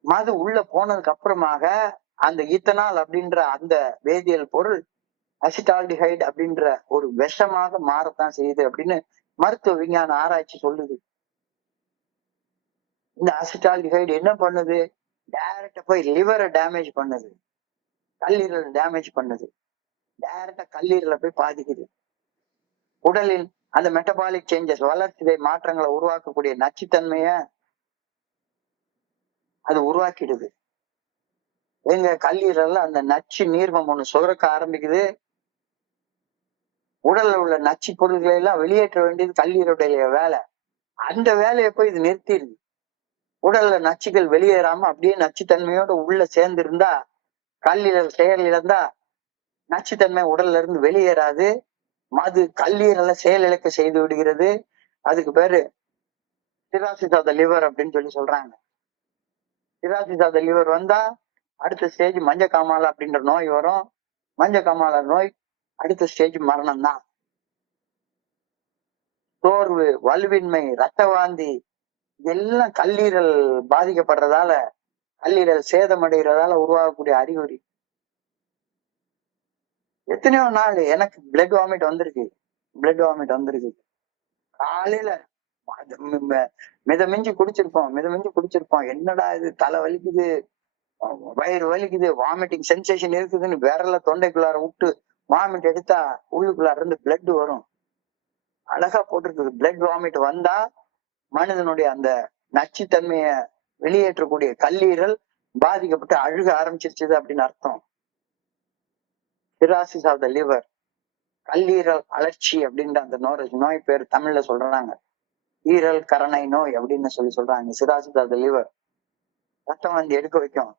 மது உள்ள போனதுக்கு அப்புறமாக அந்த ஈத்தனால் அப்படின்ற அந்த வேதியியல் பொருள் அசிட்டால்டிஹைடு அப்படின்ற ஒரு விஷமாக மாறத்தான் செய்யுது அப்படின்னு மருத்துவ விஞ்ஞான ஆராய்ச்சி சொல்லுது. இந்த அசிட்டால்டிஹைடு என்ன பண்ணுது? டைரக்டா போய் லிவரை டேமேஜ் பண்ணுது, கல்லீரல் டேமேஜ் பண்ணுது, டைரக்டா கல்லீரலை போய் பாதிக்குது. உடலில் அந்த மெட்டபாலிக் சேஞ்சஸ், வளர்ச்சிதை மாற்றங்களை உருவாக்கக்கூடிய நச்சுத்தன்மைய அது உருவாக்கிடுது. எங்க கல்லீரல்ல அந்த நச்சு நீர்மம் ஒண்ணு சுரக்க ஆரம்பிக்குது. உடல்ல உள்ள நச்சு பொருள்களை எல்லாம் வெளியேற்ற வேண்டியது கல்லீரலுடைய வேலை. அந்த வேலையை போய் இது நிறுத்திடுது. உடல்ல நச்சுகள் வெளியேறாம அப்படியே நச்சுத்தன்மையோட உள்ள சேர்ந்து இருந்தா, கல்லீரல் செயல் இழந்தா நச்சுத்தன்மை உடல்ல இருந்து வெளியேறாது. மது கல்லீரலை செயலிழக்க செய்து விடுகிறது. அதுக்கு பேரு சிராசிஸ் ஆஃப் த லிவர் அப்படின்னு சொல்றாங்க. சிராசிஸ் ஆஃப் த லிவர் வந்தா அடுத்த ஸ்டேஜ் மஞ்ச காமாலை அப்படின்ற நோய் வரும். மஞ்ச காமாலை நோய் அடுத்த ஸ்டேஜ் மரணம் தான். சோர்வு, வலுவின்மை, ரத்த வாந்தி, இதெல்லாம் கல்லீரல் பாதிக்கப்படுறதால, கல்லீரல் சேதமடைகிறதால உருவாகக்கூடிய அறிகுறி. எத்தனையோ நாள் எனக்கு பிளட் வாமிட் வந்திருக்கு. காலையில மிதமிஞ்சி குடிச்சிருப்போம். என்னடா இது, தலை வலிக்குது, வயிறு வலிக்குது, வாமிட்டிங் சென்சேஷன் இருக்குதுன்னு விரல தொண்டைக்குள்ளார விட்டு வாமிட் எடுத்தா உள்ளுக்குள்ளார இருந்து பிளட் வரும். அழகா போட்டிருக்குது. பிளட் வாமிட் வந்தா மனிதனுடைய அந்த நச்சுத்தன்மைய வெளியேற்றக்கூடிய கல்லீரல் பாதிக்கப்பட்டு அழுக ஆரம்பிச்சிருச்சு அப்படின்னு அர்த்தம். சிராசிஸ் ஆஃப் த லிவர், கல்லீரல் அழற்சி அப்படின்ற அந்த நோய் பேர் தமிழ்ல சொல்றாங்க ஈரல் கரணை நோய் அப்படின்னு சொல்றாங்க. சிராசிஸ் ஆஃப் த லிவர் ரத்தம் எடுக்க வைக்கும்.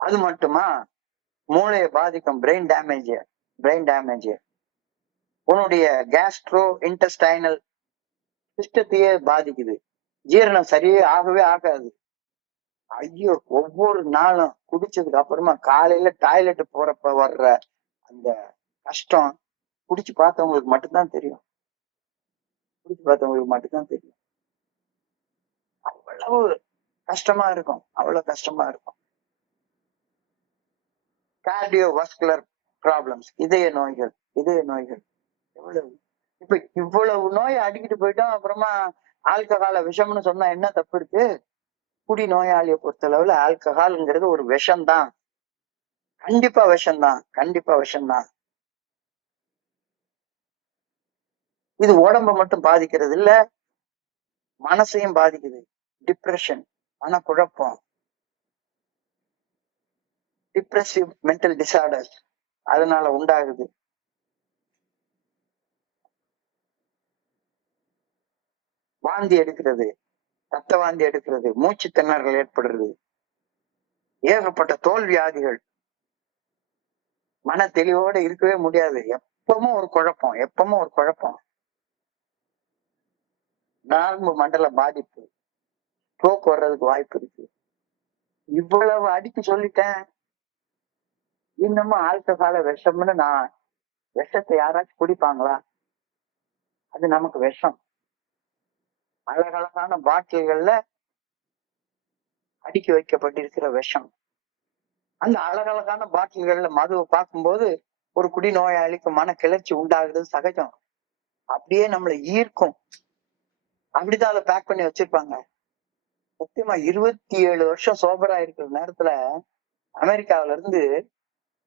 அது மட்டுமா, மூளையை பாதிக்கும். பிரெயின் டேமேஜ் உன்னுடைய கேஸ்ட்ரோ இன்டெஸ்டைனல் சிஸ்டத்தையே பாதிக்குது. ஜீரணம் சரியே ஆகவே ஆகாது. ஐயோ, ஒவ்வொரு நாளும் குடிச்சதுக்கு அப்புறமா காலையில டாய்லெட் போறப்ப வர்ற அந்த கஷ்டம் குடிச்சு பார்த்தவங்களுக்கு மட்டும்தான் தெரியும். அவ்வளவு கஷ்டமா இருக்கும். கார்டியோவாஸ்குலர் ப்ராப்ளம்ஸ், இதய நோய்கள் எவ்வளவு. இப்ப இவ்வளவு நோயை அடிக்கிட்டு போயிட்டோம். அப்புறமா ஆல்கஹால விஷம்னு சொன்னா என்ன தப்பு இருக்கு? குடி நோயாளியை பொறுத்தளவுல ஆல்கஹால்ங்கிறது ஒரு விஷம்தான். கண்டிப்பா விஷம்தான். இது உடம்ப மட்டும் பாதிக்கிறது இல்ல, மனசையும் பாதிக்குது. டிப்ரெஷன், மனக்குழப்பம், டிப்ரெசிவ் மென்டல் டிசார்டர்ஸ் அதனால உண்டாகுது. வாந்தி எடுக்கிறது, ரத்த வாந்தி எடுக்கிறது, மூச்சு திணறல் ஏற்படுறது, ஏகப்பட்ட தோல் வியாதிகள். மன தெளிவோட இருக்கவே முடியாது. எப்பவும் ஒரு குழப்பம், எப்பவும் ஒரு குழப்பம். நரம்பு மண்டல பாதிப்பு, ஸ்ட்ரோக் வர்றதுக்கு வாய்ப்பு இருக்கு. இவ்வளவு அடிச்சு சொல்லிட்டேன். இன்னமும் ஆல்கஹால விஷம்னு நான் விஷத்தை யாராச்சும் குடிப்பாங்களா? அது நமக்கு விஷம். அழகழகான பாட்டில்கள்ல அடுக்கி வைக்கப்பட்டிருக்கிற விஷம். அந்த அழகழகான பாட்டில்கள்ல மதுவை பார்க்கும்போது ஒரு குடிநோயாளிக்கு மன கிளர்ச்சி உண்டாகுறது சகஜம். அப்படியே நம்மளை ஈர்க்கும். அப்படிதான் அதை பேக் பண்ணி வச்சிருப்பாங்க. சத்தியமா 27 வருஷம் சோபரா இருக்கிற நேரத்துல அமெரிக்காவில இருந்து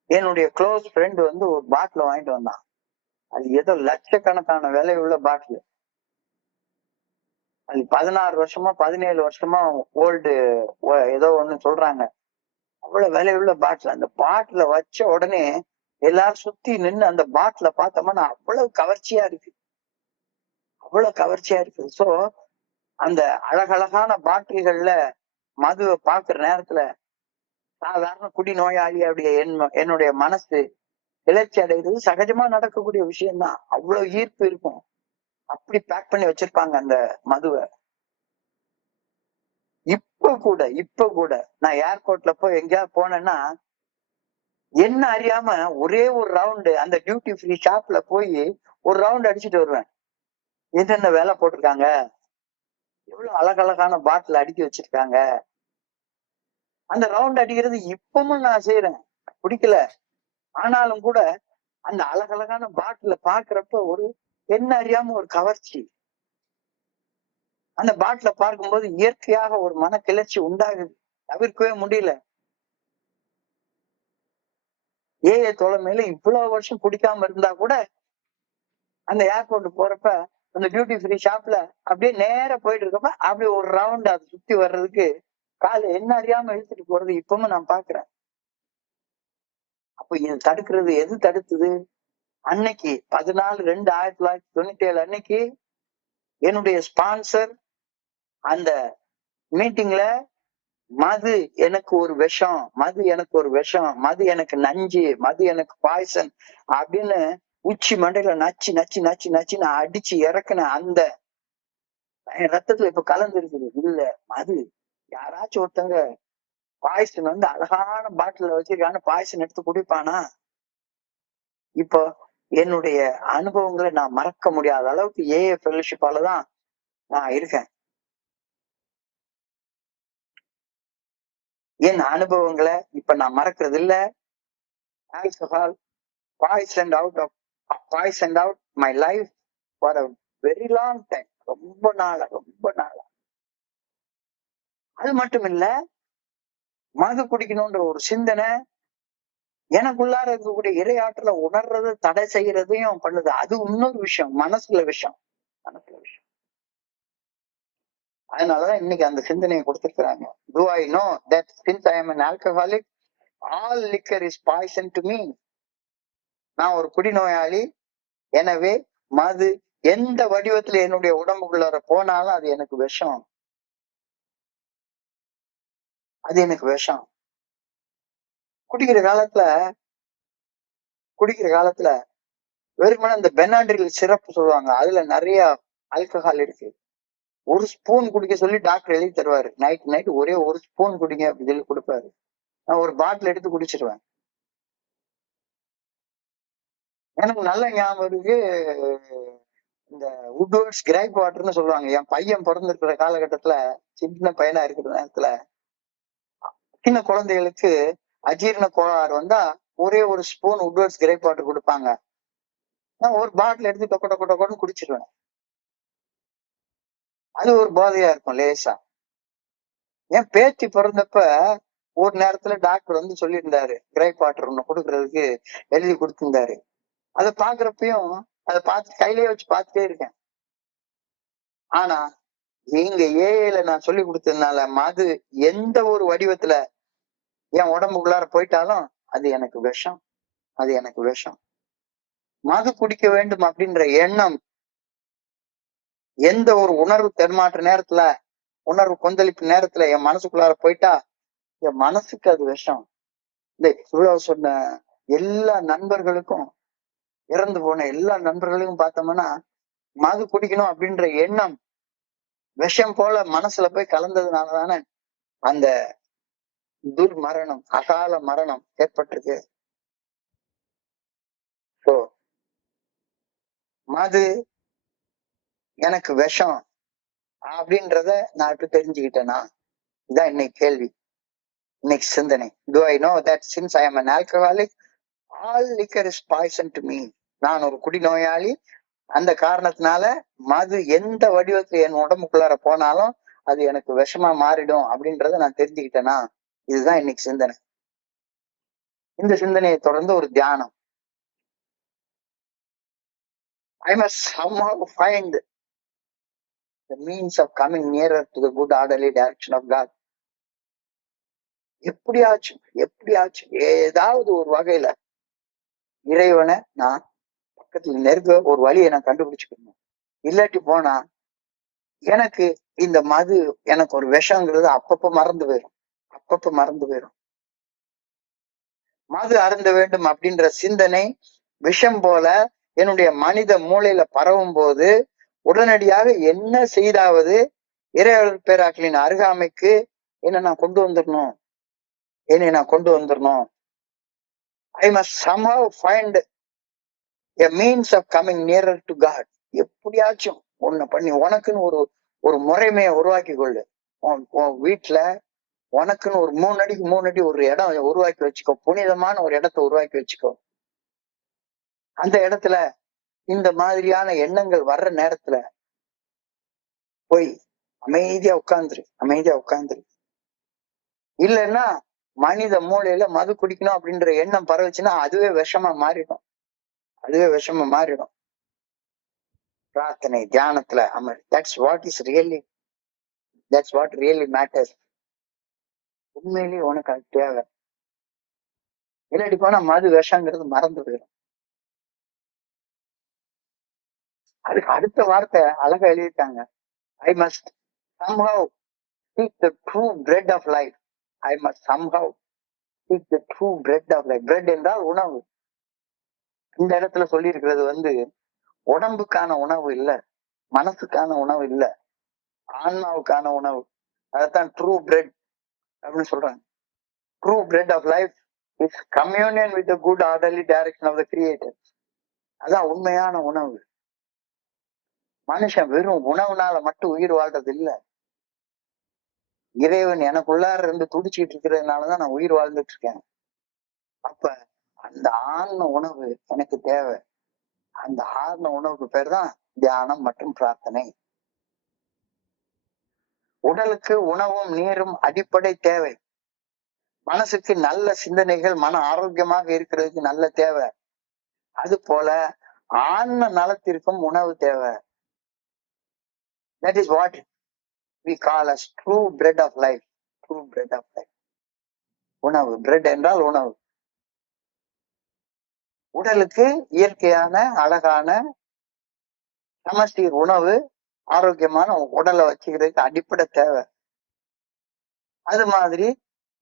என்னுடைய க்ளோஸ் ஃப்ரெண்ட் வந்து ஒரு பாட்டில் வாங்கிட்டு வந்தான். அது ஏதோ லட்சக்கணக்கான விலை உள்ள பாட்டில். அது 16 வருஷமா 17 வருஷமா ஓல்டு ஏதோ ஒண்ணு சொல்றாங்க. அவ்வளவு விலையுள்ள பாட்டில். அந்த பாட்டில வச்ச உடனே எல்லாரும் சுத்தி நின்று அந்த பாட்டில பார்த்தோம்னா அவ்வளவு கவர்ச்சியா இருக்கு, அவ்வளவு கவர்ச்சியா இருக்கு. சோ அந்த அழகழகான பாட்டில்கள்ல மதுவை பாக்குற நேரத்துல சாதாரண குடிநோயாளி அப்படியே என்னுடைய மனசு கிளர்ச்சி அடைகிறது சகஜமா நடக்கக்கூடிய விஷயம்தான். அவ்வளவு ஈர்ப்பு இருக்கும். அப்படி பேக் பண்ணி வச்சிருப்பாங்க அந்த மதுவை. இப்ப கூட நான் ஏர்போர்ட்ல போய் எங்கேயாவது போனேன்னா என்ன அறியாம ஒரே ஒரு ரவுண்டு அந்த டியூட்டி ஃப்ரீ ஷாப்ல போய் ஒரு ரவுண்ட் அடிச்சுட்டு வருவேன். என்னென்ன வேலை போட்டிருக்காங்க, எவ்வளவு அழகழகான பாட்டில் அடுக்கி வச்சிருக்காங்க. அந்த ரவுண்ட் அடிக்கிறது இப்பவும் நான் செய்யறேன், பிடிக்கல. ஆனாலும் கூட அந்த அழகழகான பாட்டில பாக்குறப்ப ஒரு என்ன அறியாம ஒரு கவர்ச்சி. அந்த பாட்டில பார்க்கும்போது இயற்கையாக ஒரு மன கிளர்ச்சி உண்டாகுது, தவிர்க்கவே முடியல. தோழமையில இவ்வளவு வருஷம் குடிக்காம இருந்தா கூட அந்த ஏர்போர்ட் போறப்ப அந்த டியூட்டி ஃப்ரீ ஷாப்ல அப்படியே நேர போயிட்டு இருக்கப்ப அப்படியே ஒரு ரவுண்ட் அதை சுத்தி வர்றதுக்கு காலை என்ன அறியாம இழுத்துட்டு போறது இப்பவும் நான் பாக்குறேன். அப்ப இது தடுக்கிறது எது தடுத்தது? அன்னைக்கு 14/2/1997 அன்னைக்கு என்னுடைய ஸ்பான்சர் அந்த மீட்டிங்ல மது எனக்கு ஒரு விஷம், மது எனக்கு ஒரு விஷம், மது எனக்கு நஞ்சு, மது எனக்கு பாய்சன் அப்படின்னு உச்சி மண்டையில நச்சு நச்சு நச்சு நச்சுன்னு அடிச்சு இறக்குன அந்த என் ரத்தத்துல இப்ப கலந்து இருக்குது. இல்ல, மது யாராச்சும் ஒருத்தங்க பாய்சன் வந்து அழகான பாட்டில வச்சிருக்கான்னு பாய்சன் எடுத்து குடிப்பானா? இப்போ என்னுடைய அனுபவங்களை நான் மறக்க முடியாத அளவுக்கு ஃபெல்லோஷிப்பாலதான் நான் இருக்கேன். என் அனுபவங்களை இப்ப நான் மறக்கிறது இல்ல. Alcohol poisoned out my life for a very long time. ரொம்ப நாளா. அது மட்டும் இல்ல, மது குடிக்கணும்ன்ற ஒரு சிந்தனை எனக்குள்ளார இருக்கக்கூடிய இறையாற்றல உணர்றது தடை செய்யறதையும் பண்ணுது. அது இன்னொரு விஷயம், மனசுல விஷயம். அதனாலதான் இன்னைக்கு அந்த சிந்தனையை கொடுத்திருக்கிறாங்க. Do I know that since I am an alcoholic, all liquor is poison to me? நான் ஒரு குடிநோயாளி, எனவே மது எந்த வடிவத்துல என்னுடைய உடம்புக்குள்ளார போனாலும் அது எனக்கு விஷம், அது எனக்கு விஷம். குடிக்கிற காலத்துல வெறுமனே இந்த பெனாட்ரில் சிறப்பு சொல்லுவாங்க, அதுல நிறைய ஆல்கஹால் இருக்கு. ஒரு ஸ்பூன் குடிக்க சொல்லி டாக்டர் எழுதி தருவாரு. நைட் ஒரே ஒரு ஸ்பூன் குடிங்க அப்படின்னு சொல்லி கொடுப்பாரு. நான் ஒரு பாட்டில் எடுத்து குடிச்சிருவேன். எனக்கு நல்ல ஞாபகம் இருக்கு, இந்த உட்வர்ட்ஸ் கிரைப் வாட்டர்னு சொல்லுவாங்க. என் பையன் பிறந்திருக்கிற காலகட்டத்துல, சின்ன பையனா இருக்கிற நேரத்துல சின்ன குழந்தைகளுக்கு அஜீரண கோளாறு வந்தா ஒரே ஒரு ஸ்பூன் உட்வர்ட்ஸ் கிரைப் வாட்டர் கொடுப்பாங்க. நான் ஒரு பாட்டில் எடுத்து டொக்கன்னு குடிச்சிருவேன். அது ஒரு போதையா இருக்கும் லேசா. என் பேத்தி பிறந்தப்ப ஒரு நேரத்துல டாக்டர் வந்து சொல்லியிருந்தாரு, கிரைப் வாட்டர் ஒண்ணு கொடுக்கறதுக்கு எழுதி கொடுத்திருந்தாரு. அதை பாக்குறப்பையும் அதை பார்த்து கையிலேயே வச்சு பார்த்துட்டே இருக்கேன். ஆனா நீங்க நான் சொல்லி கொடுத்ததுனால மது எந்த ஒரு வடிவத்துல என் உடம்புக்குள்ளார போயிட்டாலும் அது எனக்கு விஷம், அது எனக்கு விஷம். மது குடிக்க வேண்டும் அப்படின்ற எண்ணம் எந்த ஒரு உணர்வு தென்மாற்ற நேரத்துல, உணர்வு கொந்தளிப்பு நேரத்துல என் மனசுக்குள்ளார போயிட்டா என் மனசுக்கு அது விஷம். இந்த இவ்வளவு சொன்ன எல்லா நண்பர்களுக்கும் இறந்து போன எல்லா நண்பர்களையும் பார்த்தோம்னா மது குடிக்கணும் அப்படின்ற எண்ணம் விஷம் போல மனசுல போய் கலந்ததுனாலதானே அந்த துர்மரணம், அகால மரணம் ஏற்பட்டிருக்கு. சோ மது எனக்கு விஷம் அப்படின்றத நான் இப்ப தெரிஞ்சுக்கிட்டேனா? இதான் இன்னைக்கு கேள்வி, இன்னைக்கு சிந்தனை. Do I know that since I am an alcoholic, all liquor is poison to me? நான் ஒரு குடிநோயாளி, அந்த காரணத்தினால மது எந்த வடிவத்துல என் உடம்புக்குள்ளார போனாலும் அது எனக்கு விஷமா மாறிடும் அப்படின்றத நான் தெரிஞ்சுக்கிட்டேனா? இதுதான் இன்னைக்கு சிந்தனை. இந்த சிந்தனையை தொடர்ந்து ஒரு தியானம். I must somehow find the means of coming nearer to the good orderly direction of God. எப்படியாச்சும் ஏதாவது ஒரு வகையில இறைவனை நான் பக்கத்துல நெருங்க ஒரு வழியை நான் கண்டுபிடிச்சுக்கணும். இல்லாட்டி போனா எனக்கு இந்த மது எனக்கு ஒரு விஷங்கிறது அப்பப்ப மறந்து போயிடும். மது அருந்த வேண்டும் அப்படின்ற சிந்தனை விஷம் போல என்னுடைய மனித மூளையில பரவும் போது உடனடியாக என்ன செய்தாவது இறைவன் பேராக்களின் அருகாமைக்கு என்னை நான் கொண்டு வந்துடணும். I must somehow find a means of coming nearer to God. எப்படியாச்சும் ஒண்ணு பண்ணி உனக்குன்னு ஒரு முறைமையை உருவாக்கி கொள்ளு. உன் வீட்டுல உனக்குன்னு ஒரு 3 அடிக்கு 3 அடி ஒரு இடம் உருவாக்கி வச்சுக்கோ. புனிதமான ஒரு இடத்தை உருவாக்கி வச்சுக்கோ. அந்த இடத்துல இந்த மாதிரியான எண்ணங்கள் வர்ற நேரத்துல போய் அமைதியா உட்கார்ந்துரு. இல்லைன்னா மனித மூளையில மது குடிக்கணும் அப்படின்ற எண்ணம் பரவுச்சுன்னா அதுவே விஷமா மாறிடும். பிரார்த்தனை தியானத்துல Amar. That's what really matters. உண்மையிலேயே உனக்கு அது தேவை. இல்லாட்டி போனா மது விஷங்கிறது மறந்து போயிடும். அதுக்கு அடுத்த வார்த்தை அழகா எழுதிட்டாங்க. I must somehow speak the true bread of life. I must somehow speak the true bread of life. Bread என்றால் உணவு. இந்த இடத்துல சொல்லி இருக்கிறது உடம்புக்கான உணவு இல்ல, மனசுக்கான உணவு இல்ல, ஆன்மாவுக்கான உணவு. அதைத்தான் ட்ரூ பிரெட் அப்படின்னு சொல்றாங்க. True bread of life is communion with the good orderly direction of the creator. அதான் உண்மையான உணவு. மனுஷன் வெறும் உணவுனால மட்டும் உயிர் வாழ்றது இல்ல. இறைவன் எனக்குள்ளார இருந்து துடிச்சிட்டு இருக்கிறதுனாலதான் நான் உயிர் வாழ்ந்துட்டு இருக்கேன். அப்ப அந்த ஆன்ம உணவு எனக்கு தேவை. அந்த ஆன்ம உணவுக்கு பேர் தான் தியானம் மற்றும் பிரார்த்தனை. உடலுக்கு உணவும் நீரும் அடிப்படை தேவை. மனசுக்கு நல்ல சிந்தனைகள், மன ஆரோக்கியமாக இருக்கிறதுக்கு நல்ல தேவை. அது போல ஆன்ம நலத்திற்கும் உணவு தேவை. That is what we call as true bread of life. உணவு. பிரெட் என்றால் உணவு. உடலுக்கு இயற்கையான அழகான சமச்சீர் உணவு ஆரோக்கியமான உடலை வச்சுக்கிறதுக்கு அடிப்படை தேவை. அது மாதிரி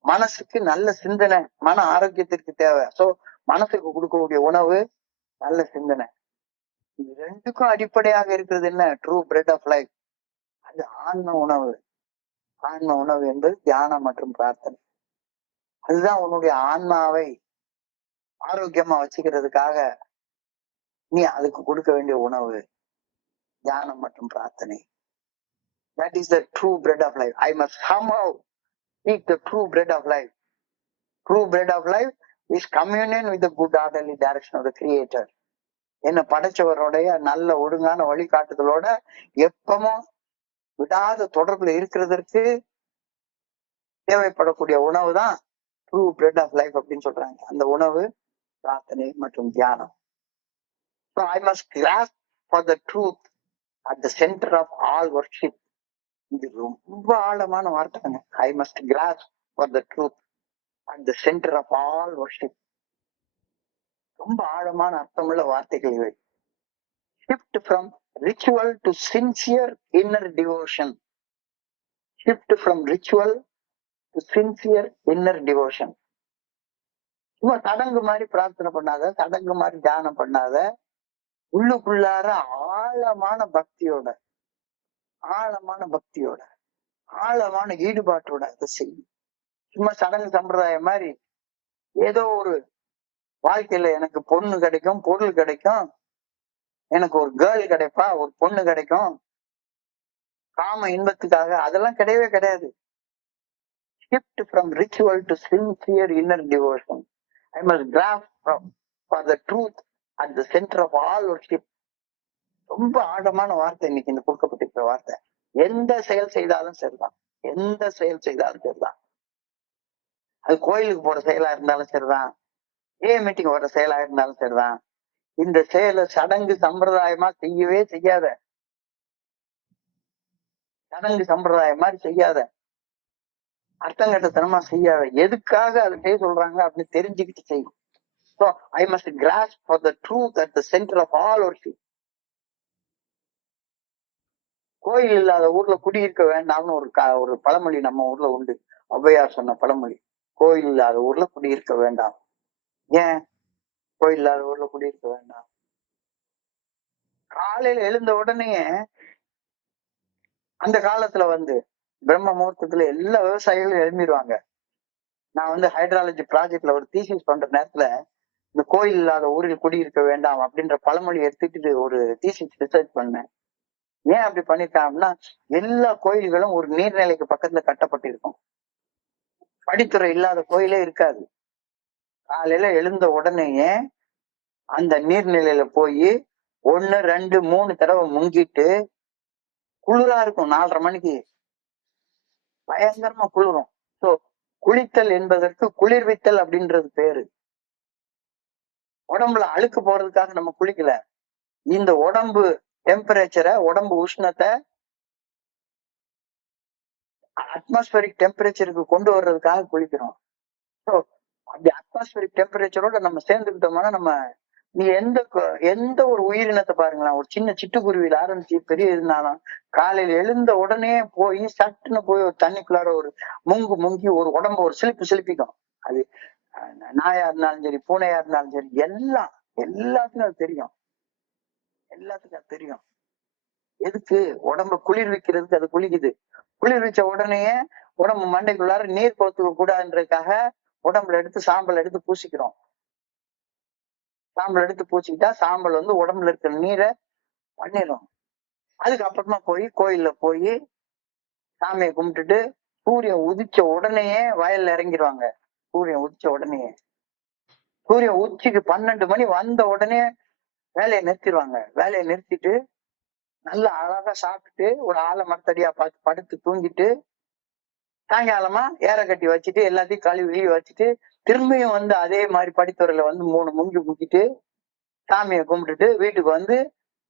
மனசுக்கு நல்ல சிந்தனை, மன ஆரோக்கியத்திற்கு தேவை. சோ மனசுக்கு கொடுக்கக்கூடிய உணவு நல்ல சிந்தனை. இது ரெண்டுக்கும் அடிப்படையாக இருக்கிறது என்ன? True bread of life. அது ஆன்ம உணவு. ஆன்ம உணவு என்பது தியானம் மற்றும் பிரார்த்தனை. அதுதான் உன்னுடைய ஆன்மாவை ஆரோக்கியமா வச்சுக்கிறதுக்காக நீ அதுக்கு கொடுக்க வேண்டிய உணவு, தியானம் மற்றும் பிரார்த்தனை. That is the true bread of life. I must somehow eat the true bread of life. True bread of life is communion with the good orderly direction of the creator. என்ன படைச்சவருடைய நல்ல ஒழுங்கான வழிகாட்டுதலோட எப்பவும் விடாத தொடர்புல இருக்கிறதற்கு தேவைப்படக்கூடிய உணவு தான் ட்ரூ பிரெட் ஆஃப் லைஃப் அப்படின்னு சொல்றாங்க. அந்த உணவு பிரார்த்தனை மற்றும் தியானம். So I must grasp for the truth at the center of all worship. இது ரொம்ப ஆழமான வார்த்தைங்க. I must grasp for the truth at the center of all worship. ரொம்ப ஆழமான அர்த்தமுள்ள வார்த்தைகள் இவை. Shift from ritual to sincere inner devotion. Shift from ritual to sincere inner devotion. சும்மா சடங்கு மாதிரி பிரார்த்தனை பண்ணாத, சடங்கு மாதிரி தியானம் பண்ணாத. உள்ளுக்குள்ளார ஆழமான பக்தியோட, ஆழமான பக்தியோட, ஆழமான ஈடுபாட்டோட அதை செய்யும். சும்மா சடங்கு சம்பிரதாயம் மாதிரி ஏதோ ஒரு வாழ்க்கையில எனக்கு பொண்ணு கிடைக்கும், பொருள் கிடைக்கும், எனக்கு ஒரு கேர்ள் கிடைப்பா, ஒரு பொண்ணு கிடைக்கும், காம இன்பத்துக்காக, அதெல்லாம் கிடையவே கிடையாது. Shift from ritual to sincere inner devotion. I must grasp for the truth at the center of all worship. ரொம்ப ஆழமான வார்த்தை இன்னைக்கு இந்த கொடுக்கப்பட்டிருக்கிற வார்த்தை. எந்த செயல் செய்தாலும் சரிதான், எந்த செயல் செய்தாலும் சரிதான். அது கோயிலுக்கு போற செயலா இருந்தாலும் சரிதான், மீட்டிங் வர்ற செயலா இருந்தாலும் சரிதான். இந்த செயலை சடங்கு சம்பிரதாயமா செய்யவே செய்யாத, சடங்கு சம்பிரதாயம் மாதிரி செய்யாத, அர்த்தங்கட்டத்தனமா செய்யாத. எதுக்காக அதை செய்ய சொல்றாங்க அப்படின்னு தெரிஞ்சுக்கிட்டு செய்யும். So I must grasp for the truth at the center of all worship. கோயில் இல்லாத ஊர்ல குடியிருக்க வேண்டாம்னு ஒரு பழமொழி நம்ம ஊர்ல உண்டு. ஔவையார் சொன்ன பழமொழி. கோயில் இல்லாத ஊர்ல குடியிருக்க வேண்டாம். ஏன் கோயில் இல்லாத ஊர்ல குடியிருக்க வேண்டாம்? காலையில எழுந்த உடனே அந்த காலத்துல பிரம்ம முகூர்த்தத்துல எல்லா விவசாயிகளும் எழும்பிடுவாங்க. நான் ஹைட்ராலஜி ப்ராஜெக்ட்ல ஒரு தீசிஸ் பண்ற நேரத்துல இந்த கோயில் இல்லாத ஊரில் குடியிருக்க வேண்டாம் அப்படின்ற பழமொழி எடுத்துக்கிட்டு ஒரு தீசிஸ் ரிசர்ச் பண்ணேன். ஏன் அப்படி பண்ணிருக்காங்கன்னா, எல்லா கோயில்களும் ஒரு நீர்நிலைக்கு பக்கத்துல கட்டப்பட்டிருக்கும். படித்துறை இல்லாத கோயிலே இருக்காது. காலையில எழுந்த உடனேயே அந்த நீர்நிலையில போய் 1, 2, 3 தடவை முங்கிட்டு, குளிரா இருக்கும். 4:30 மணிக்கு பயங்கரமா குளிரும். சோ குளித்தல் என்பதற்கு குளிர்வித்தல் அப்படின்றது பேரு. உடம்புல அழுக்கு போறதுக்காக நம்ம குளிக்கல. இந்த உடம்பு டெம்பரேச்சரை, உடம்பு உஷ்ணத்தை அட்மாஸ்பரிக் டெம்பரேச்சருக்கு கொண்டு வர்றதுக்காக குளிக்கிறோம். ஸோ அப்படி அட்மாஸ்பரிக் டெம்பரேச்சரோட நம்ம சேர்ந்துக்கிட்டோம்னா, நம்ம நீ எந்த ஒரு உயிரினத்தை பாருங்களேன், ஒரு சின்ன சிட்டுக்குருவியில ஆரம்பிச்சு பெரிய இருந்தாலும் காலையில எழுந்த உடனே போய் சட்டுன்னு போய் ஒரு தண்ணிக்குள்ளார ஒரு முங்கி ஒரு உடம்பு ஒரு சிலிப்பிக்கும். அது நாயா இருந்தாலும் சரி, பூனையா இருந்தாலும் சரி, எல்லாத்துக்கும் அது தெரியும். எல்லாத்துக்கும் அது தெரியும். எதுக்கு? உடம்ப குளிர்விக்கிறதுக்கு அது குளிக்குது. குளிர்விச்ச உடனேயே உடம்பு மண்டைக்குள்ளார நீர் கோத்துக்க கூடாதுன்றதுக்காக உடம்புல எடுத்து சாம்பல் எடுத்து பூசிக்கிறோம். சாம்பல் எடுத்து பூச்சிக்கிட்டா சாம்பல் உடம்புல இருக்கிற நீரை பண்ணிடும். அதுக்கப்புறமா போய் கோயில்ல போய் சாமியை கும்பிட்டுட்டு சூரியன் உதிச்ச உடனேயே வயல்ல இறங்கிடுவாங்க. சூரியன் உதிச்ச உடனேயே, சூரியன் உச்சிக்கு 12 மணி வந்த உடனே வேலையை நிறுத்திடுவாங்க. வேலையை நிறுத்திட்டு நல்லா அழகா சாப்பிட்டுட்டு ஒரு ஆளை மரத்தடியா பார்த்து படுத்து தூங்கிட்டு, சாயங்காலமா ஏற கட்டி வச்சுட்டு எல்லாத்தையும் கழுவி வச்சுட்டு திரும்பியும் அதே மாதிரி படித்துறையில 3 முங்கிட்டு சாமியை கும்பிட்டுட்டு வீட்டுக்கு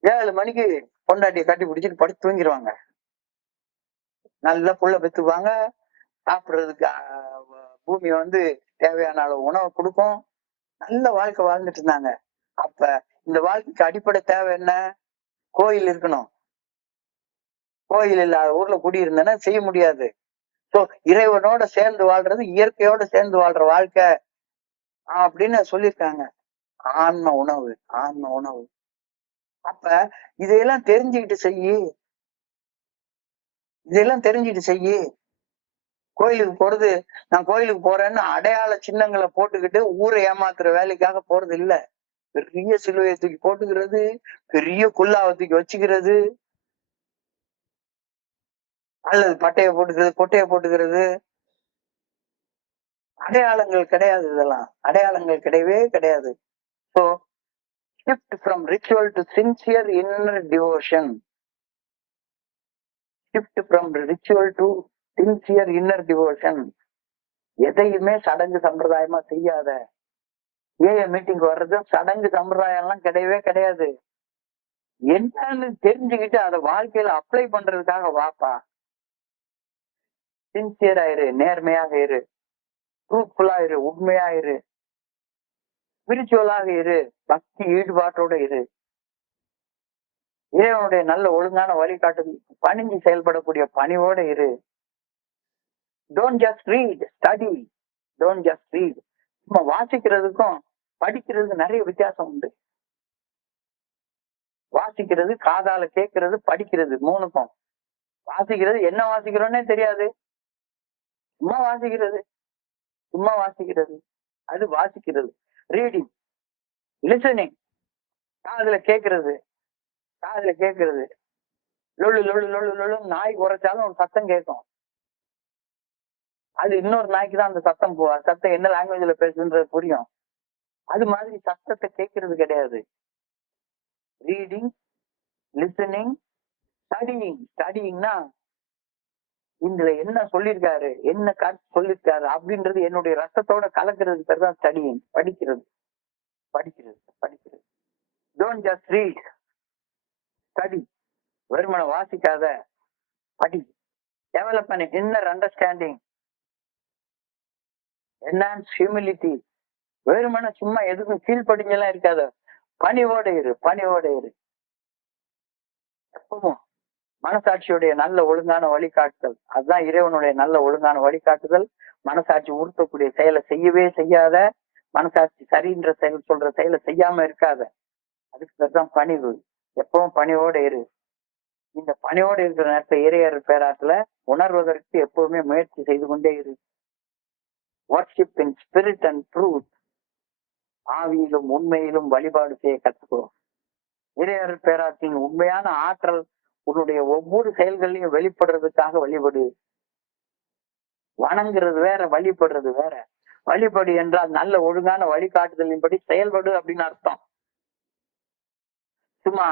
7 மணிக்கு பொண்டாட்டியை கட்டி பிடிச்சிட்டு படுத்து தூங்கிடுவாங்க. நல்லா புள்ள பெத்துக்குவாங்க. சாப்பிடுறதுக்கு பூமி தேவையான அளவு உணவை கொடுக்கும். நல்ல வாழ்க்கை வாழ்ந்துட்டு இருந்தாங்க. அப்ப இந்த வாழ்க்கைக்கு அடிப்படை தேவை என்ன? கோயில் இருக்கணும். கோயில் இல்லாத ஊர்ல குடியிருந்தேன்னா செய்ய முடியாது. சோ இறைவனோட சேர்ந்து வாழ்றது, இயற்கையோட சேர்ந்து வாழ்ற வாழ்க்கை அப்படின்னு சொல்லியிருக்காங்க. ஆன்ம உணவு, ஆன்ம உணவு. அப்ப இதையெல்லாம் தெரிஞ்சுக்கிட்டு செய்யி. கோயிலுக்கு போறது, நான் கோயிலுக்கு போறேன்னு அடையாள சின்னங்களை போட்டுக்கிட்டு ஊரை ஏமாத்துற வேலைக்காக போறது இல்ல. பெரிய சிலுவையை தூக்கி போட்டுக்கிறது, பெரிய குல்லாவை தூக்கி வச்சுக்கிறது, அல்லது பட்டைய போட்டுக்கிறது, கொட்டையை போட்டுக்கிறது அடையாளங்கள் கிடையாது. இதெல்லாம் அடையாளங்கள் கிடையவே கிடையாது. So shift from ritual to sincere inner devotion. Shift from ritual to sincere inner devotion. எதையுமே சடங்கு சம்பிரதாயமா செய்யாத. மீட்டிங் வர்றது சடங்கு சம்பிரதாயம் எல்லாம் கிடையவே கிடையாது. என்னன்னு தெரிஞ்சுக்கிட்டு அதை வாழ்க்கையில அப்ளை பண்றதுக்காக வாப்பா. சின்சியரா இரு, நேர்மையாக இரு, ட்ரூத்ஃபுல்லா இரு, உண்மையா இரு, ஸ்பிரிச்சுவலாக இரு, பக்தி ஈடுபாட்டோட இரு, இறைவனுடைய நல்ல ஒழுங்கான வழிகாட்டுதல் பணிஞ்சு செயல்படக்கூடிய பணிவோட இரு. Don't just read, study. Don't just read. நம்ம வாசிக்கிறதுக்கும் படிக்கிறது நிறைய வித்தியாசம் உண்டு. வாசிக்கிறது காதால கேட்கறது, படிக்கிறது மூணுக்கும். வாசிக்கிறது என்ன வாசிக்கிறோன்னே தெரியாது, சும்மா வாசிக்கிறது, சும்மா வாசிக்கிறது, அது வாசிக்கிறது. ரீடிங், லிசனிங், காதுல கேட்கறது, காதுல கேட்கறது. லொள்ளு லொள்ளு லொள்ளு லொள்ளு நாய் குறைச்சாலும் ஒரு சத்தம் கேட்கும். அது இன்னொரு நாய்க்கு தான் அந்த சத்தம் சத்தம் என்ன லாங்குவேஜ்ல பேசுன்றது புரியும். அது மாதிரி சத்தத்தை கேட்கறது கிடையாது. Reading, listening, studying. ஸ்டடியிங்னா இதுல என்ன சொல்லியிருக்காரு, என்ன கருத்து சொல்லியிருக்காரு அப்படின்றது என்னுடைய ரத்தத்தோட கலக்கிறது பேர் தான் ஸ்டடியிங். படிக்கிறது, படிக்கிறது, படிக்கிறது. Don't just read, study. வெறுமனை வாசிக்காத, படி. டெவலப் பண்ண இன்னர் அண்டர்ஸ்டாண்டிங், என்ஹான்ஸ் ஹியூமிலிட்டி. வெறுமனை சும்மா எதுக்கும் கீழ்படிஞ்செல்லாம் இருக்காத, பணிவோட இரு, பணிவோட இரு. எப்பவும் மனசாட்சியுடைய நல்ல ஒழுங்கான வழிகாட்டுதல், அதுதான் இறைவனுடைய நல்ல ஒழுங்கான வழிகாட்டுதல். மனசாட்சி உறுத்தக்கூடிய செயலை செய்யவே செய்யாத, மனசாட்சி சரின்ற செயல் சொல்ற செயலை செய்யாம இருக்காத, அதுக்கு பேர்தான் பணிவு. எப்பவும் பணிவோட இரு. இந்த பணியோடு இருக்கிற நேரத்தை இறையர் பேராட்டுல உணர்வதற்கு எப்பவுமே முயற்சி செய்து கொண்டே இரு. Worship in spirit and truth. ஆவியிலும் உண்மையிலும் வழிபாடு செய்ய கற்றுக்கோ. இறையர் பேராட்டின் உண்மையான ஆற்றல் உன்னுடைய ஒவ்வொரு செயல்களையும் வெளிப்படுறதுக்காக வழிபடு. வணங்குறது வேற, வழிபடுறது வேற. வழிபடு என்றால் நல்ல ஒழுங்கான வழிகாட்டுதலின்படி செயல்படு அப்படின்னு அர்த்தம். சும்மா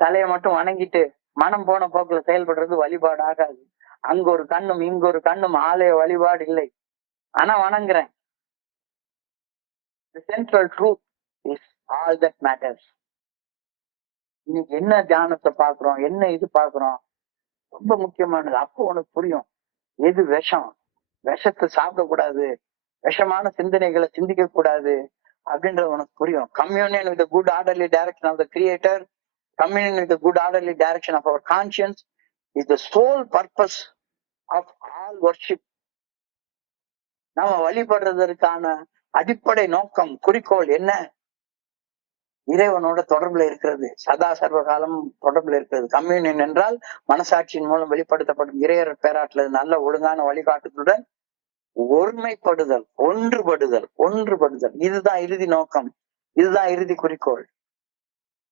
தலைய மட்டும் வணங்கிட்டு மனம் போன போக்குல செயல்படுறது வழிபாடு ஆகாது. அங்க ஒரு கண்ணும் இங்க ஒரு கண்ணும் ஆலய வழிபாடு இல்லை. ஆனா வணங்குறேன். The central truth is all that matters. இன்னைக்கு என்ன தியானத்தை பாக்குறோம், என்ன இது பாக்குறோம், ரொம்ப முக்கியமானது. அப்போ உனக்கு புரியும் எது விஷம், விஷத்தை சாப்பிடக்கூடாது, விஷமான சிந்தனைகளை சிந்திக்க கூடாது அப்படின்றது உனக்கு புரியும். Communion with good orderly direction of the creator, communion with the good orderly direction of our conscience is the sole purpose of all worship. நாம வழிபடுறதற்கான அடிப்படை நோக்கம், குறிக்கோள் என்ன? இறைவனோட தொடர்புல இருக்கிறது, சதா சர்வ காலம் தொடர்புல இருக்கிறது. கம்யூனியன் என்றால் மனசாட்சியின் மூலம் வெளிப்படுத்தப்படும் இறையர் பேராட்டுல நல்ல ஒழுங்கான வழிகாட்டுதலுடன் ஒருமைப்படுதல், ஒன்றுபடுதல், ஒன்றுபடுதல். இதுதான் இறுதி நோக்கம், இதுதான் இறுதி குறிக்கோள்.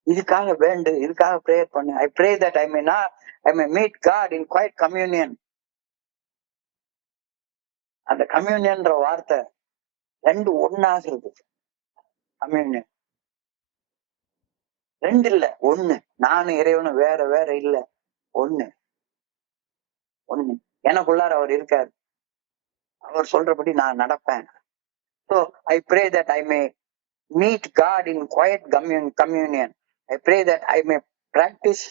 இதுக்காக வேண்டு, இதுக்காக பிரேயர் பண்ணு. I pray that I may meet God in quiet communion. அந்த கம்யூனியன்ற வார்த்தை ரெண்டு ஒன்னாகிறது. கம்யூனியன் ரெண்டு இல்ல, ஒண்ணு. நானும் இறைவனும் வேற வேற இல்ல, ஒண்ணு, ஒண்ணு. எனக்குள்ளார அவர் இருக்காரு, அவர் சொல்றபடி நான் நடப்பேன். So I pray that I may meet God in quiet communion. I pray that I may practice,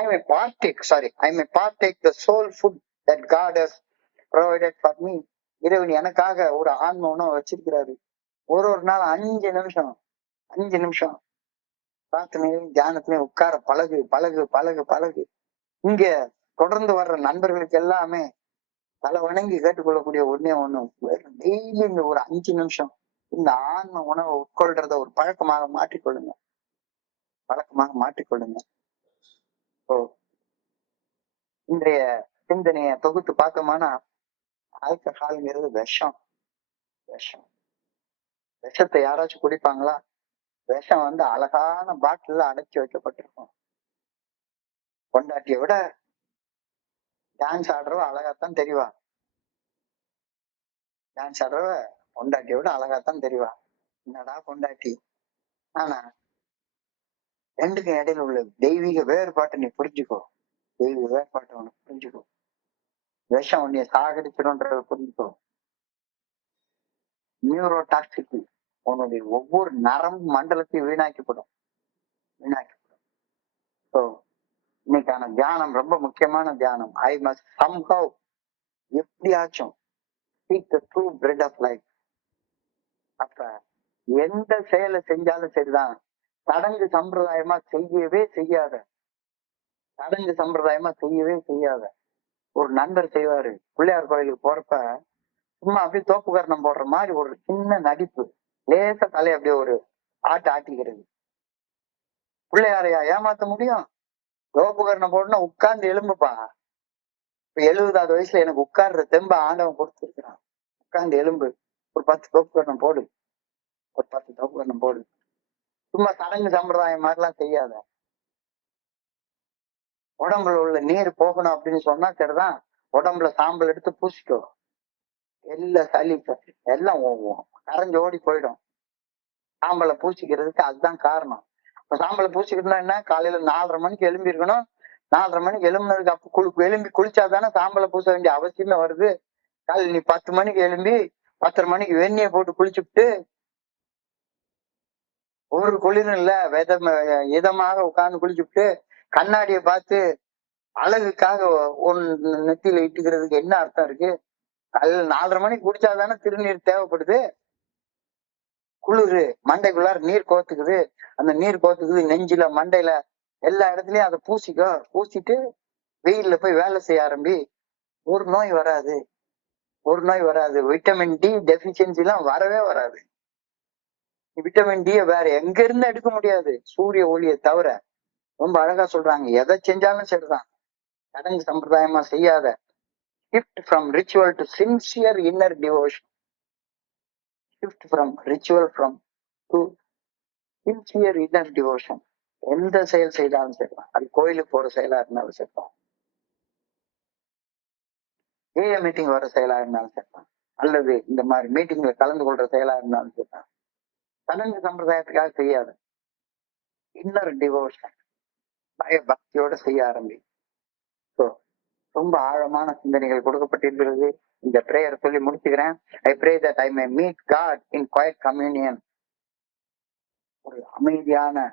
I may partake the soul food that God has provided for me. இறைவன் எனக்காக ஒரு ஆன்ம உணவு வச்சிருக்கிறாரு. ஒரு நாள் 5 நிமிஷம் பிரார்த்தனையிலும் தியானத்திலையும் உட்கார பழகு, பழகு, பழகு, பழகு. இங்க தொடர்ந்து வர்ற நண்பர்களுக்கு எல்லாமே தலை வணங்கி கேட்டுக்கொள்ளக்கூடிய ஒண்ணே ஒண்ணு, டெய்லி இந்த ஒரு 5 நிமிஷம் இந்த ஆன்ம உணவை உட்கொள்றத ஒரு பழக்கமாக மாற்றிக்கொள்ளுங்க, பழக்கமாக மாற்றிக்கொள்ளுங்க. இன்றைய சிந்தனைய தொகுத்து பார்த்தோம்னா, ஆல்கஹால்ங்கிறது விஷம். விஷம், விஷத்தை யாராச்சும் குடிப்பாங்களா? விஷம் அழகான பாட்டில்ல அடைச்சி வைக்கப்பட்டிருக்கும். பொண்டாட்டியை விட டான்ஸ் ஆடுறவ அழகாத்தான் தெரிவா, டான்ஸ் ஆடுறவ பொண்டாட்டியை விட அழகாத்தான் தெரிவா. என்னடா பொண்டாட்டி! ஆனா ரெண்டுக்கும் இடையில உள்ள தெய்வீக வேறுபாட்டை நீ புரிஞ்சுக்கோ. தெய்வீக வேறுபாட்டை உனக்கு புரிஞ்சுக்கோ. விஷம் உன்னைய சாகடிச்சிடும்ன்றத புரிஞ்சுக்கோ. நியூரோடாக்சிட்டி உன்னுடைய ஒவ்வொரு நரம்பு மண்டலத்தையும் வீணாக்கப்படும். ஸோ இன்னைக்கான தியானம் ரொம்ப முக்கியமான தியானம். ஐ மஸ்ட் somehow, எப்படியாச்சும் speak the true bread of life. அப்ப எந்த செயலை செஞ்சாலும் சரிதான், சடங்கு சம்பிரதாயமா செய்யவே செய்யாத, சடங்கு சம்பிரதாயமா செய்யவே செய்யாத. ஒரு நண்பர் செய்வாரு. பிள்ளையார் கோயிலுக்கு போறப்ப சும்மா அப்படியே தோப்புக்கரணம் போடுற மாதிரி ஒரு சின்ன நடிப்பு, லேசா தலையை அப்படியே ஒரு ஆட்டிக்கிறது. பிள்ளையாரையா ஏமாத்த முடியும்? தோப்புக்கரணம் போடணும்னா உட்கார்ந்து எலும்புப்பா. இப்ப 70வது வயசுல எனக்கு உட்கார்ற தெம்ப ஆண்டவன் கொடுத்துருக்கிறான். உட்கார்ந்து எலும்பு, ஒரு 10 தோப்புக்கரணம் போடு, ஒரு 10 தோப்புக்கரணம் போடு. சும்மா சடங்கு சம்பிரதாயம் மாதிரிலாம் செய்யாத. உடம்புல உள்ள நீர் போகணும் அப்படின்னு சொன்னா சரிதான், உடம்புல சாம்பல் எடுத்து பூசிக்கோ. எல்லா சளி எல்லாம் கரைஞ்சு ஓடி போயிடும். சாம்பலை பூசிக்கிறதுக்கு அதுதான் காரணம். இப்ப சாம்பலை பூசிக்கணும்னா என்ன? காலையில 4:30 மணிக்கு எழும்பி இருக்கணும். 4:30 மணிக்கு எழும்பினதுக்கு அப்ப எழும்பி குளிச்சாதானே சாம்பலை பூச வேண்டிய அவசியமே வருது. காலையில் நீ 10 மணிக்கு எழும்பி 10:30 மணிக்கு வெந்நிய போட்டு குளிச்சுட்டு ஒரு குளிரும் இல்ல இதமாக உட்கார்ந்து குளிச்சுட்டு கண்ணாடியை பார்த்து அழகுக்காக நெத்தியில இட்டுக்கிறதுக்கு என்ன அர்த்தம் இருக்கு? காலையில 4:30 மணிக்கு குடிச்சாதானே திருநீர் தேவைப்படுது. குளிரு, மண்டைக்குள்ளார நீர் கோத்துக்குது. அந்த நீர் கோத்துக்குது நெஞ்சில, மண்டையில, எல்லா இடத்துலயும் அதை பூசிக்கோ. பூசிட்டு வெயில்ல போய் வேலை செய்ய ஆரம்பி. ஒரு நோய் வராது, ஒரு நோய் வராது. விட்டமின் டி டெபிஷியன்சி எல்லாம் வரவே வராது. விட்டமின் டி வேற எங்க இருந்து எடுக்க முடியாது, சூரிய ஒளியை தவிர. ரொம்ப அழகா சொல்றாங்க, எதை செஞ்சாலும் சரிதான், சடங்கு சம்பிரதாயமா செய்யாத. Shift from ritual to sincere inner devotion. Shift from ritual to sincere inner devotion. எந்த செயல் செய்தாலும் சரிதான், அது கோயிலுக்கு போற செயலா இருந்தாலும் சரிதான், ஏஏ மீட்டிங் வர செயலா இருந்தாலும் சரிதான், அல்லது இந்த மாதிரி மீட்டிங்ல கலந்து கொள்ற செயலா இருந்தாலும் சரிதான், சடங்கு சம்பிரதாயத்துக்காக செய்யாத. இன்னர் டிவோஷன், பய பக்தியோட செய்ய ஆரம்பி. ரொம்ப ஆழமான சிந்தனைகள் கொடுக்கப்பட்டிருக்கிறது. இந்த பிரேயர் சொல்லி முடிச்சுக்கிறேன். I pray that I may meet God in quiet communion. ஒரு அமைதியான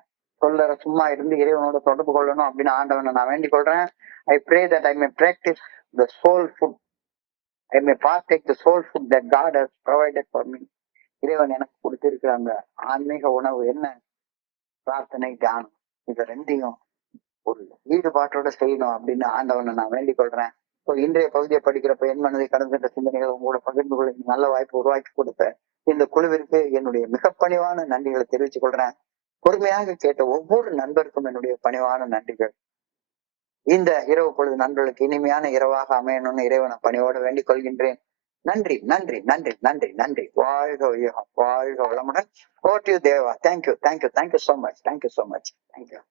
சொல்லற சும்மா இருந்து இறைவனோட தொடர்பு கொள்ளணும் அப்படின்னு ஆண்டவனை நான் வேண்டிக் கொள்றேன். I pray that I may practice the soul food. I may partake the soul food that God has provided for me. இறைவன் எனக்கு கொடுத்திருக்கிற அந்த ஆன்மீக உணவு என்ன? பிரார்த்தனை, தியானம், இது ரெண்டையும் ஒரு ஈடுபாட்டோட செய்யணும் அப்படின்னு ஆண்டவனை நான் வேண்டிக் கொள்றேன். இன்றைய பகுதியை படிக்கிறப்ப என் மனதை கடந்த சிந்தனைகளை உங்களோட பகிர்ந்து கொள்ள நல்ல வாய்ப்பு உருவாக்கி கொடுத்த இந்த குழுவிற்கு என்னுடைய மிக பணிவான நன்றிகளை தெரிவித்துக் கொள்றேன். பொறுமையாக கேட்ட ஒவ்வொரு நண்பருக்கும் என்னுடைய பணிவான நன்றிகள். இந்த இரவு பொழுது நண்பர்களுக்கு இனிமையான இரவாக அமையணும்னு இறைவனை பணியோடு வேண்டிக் கொள்கின்றேன். நன்றி, நன்றி, நன்றி, நன்றி, நன்றி. வாழ்க வையகம், வாழ்க வளமுடன். ஓ டு தேவா. Thank you, thank you, thank you so much, thank you so much, thank you.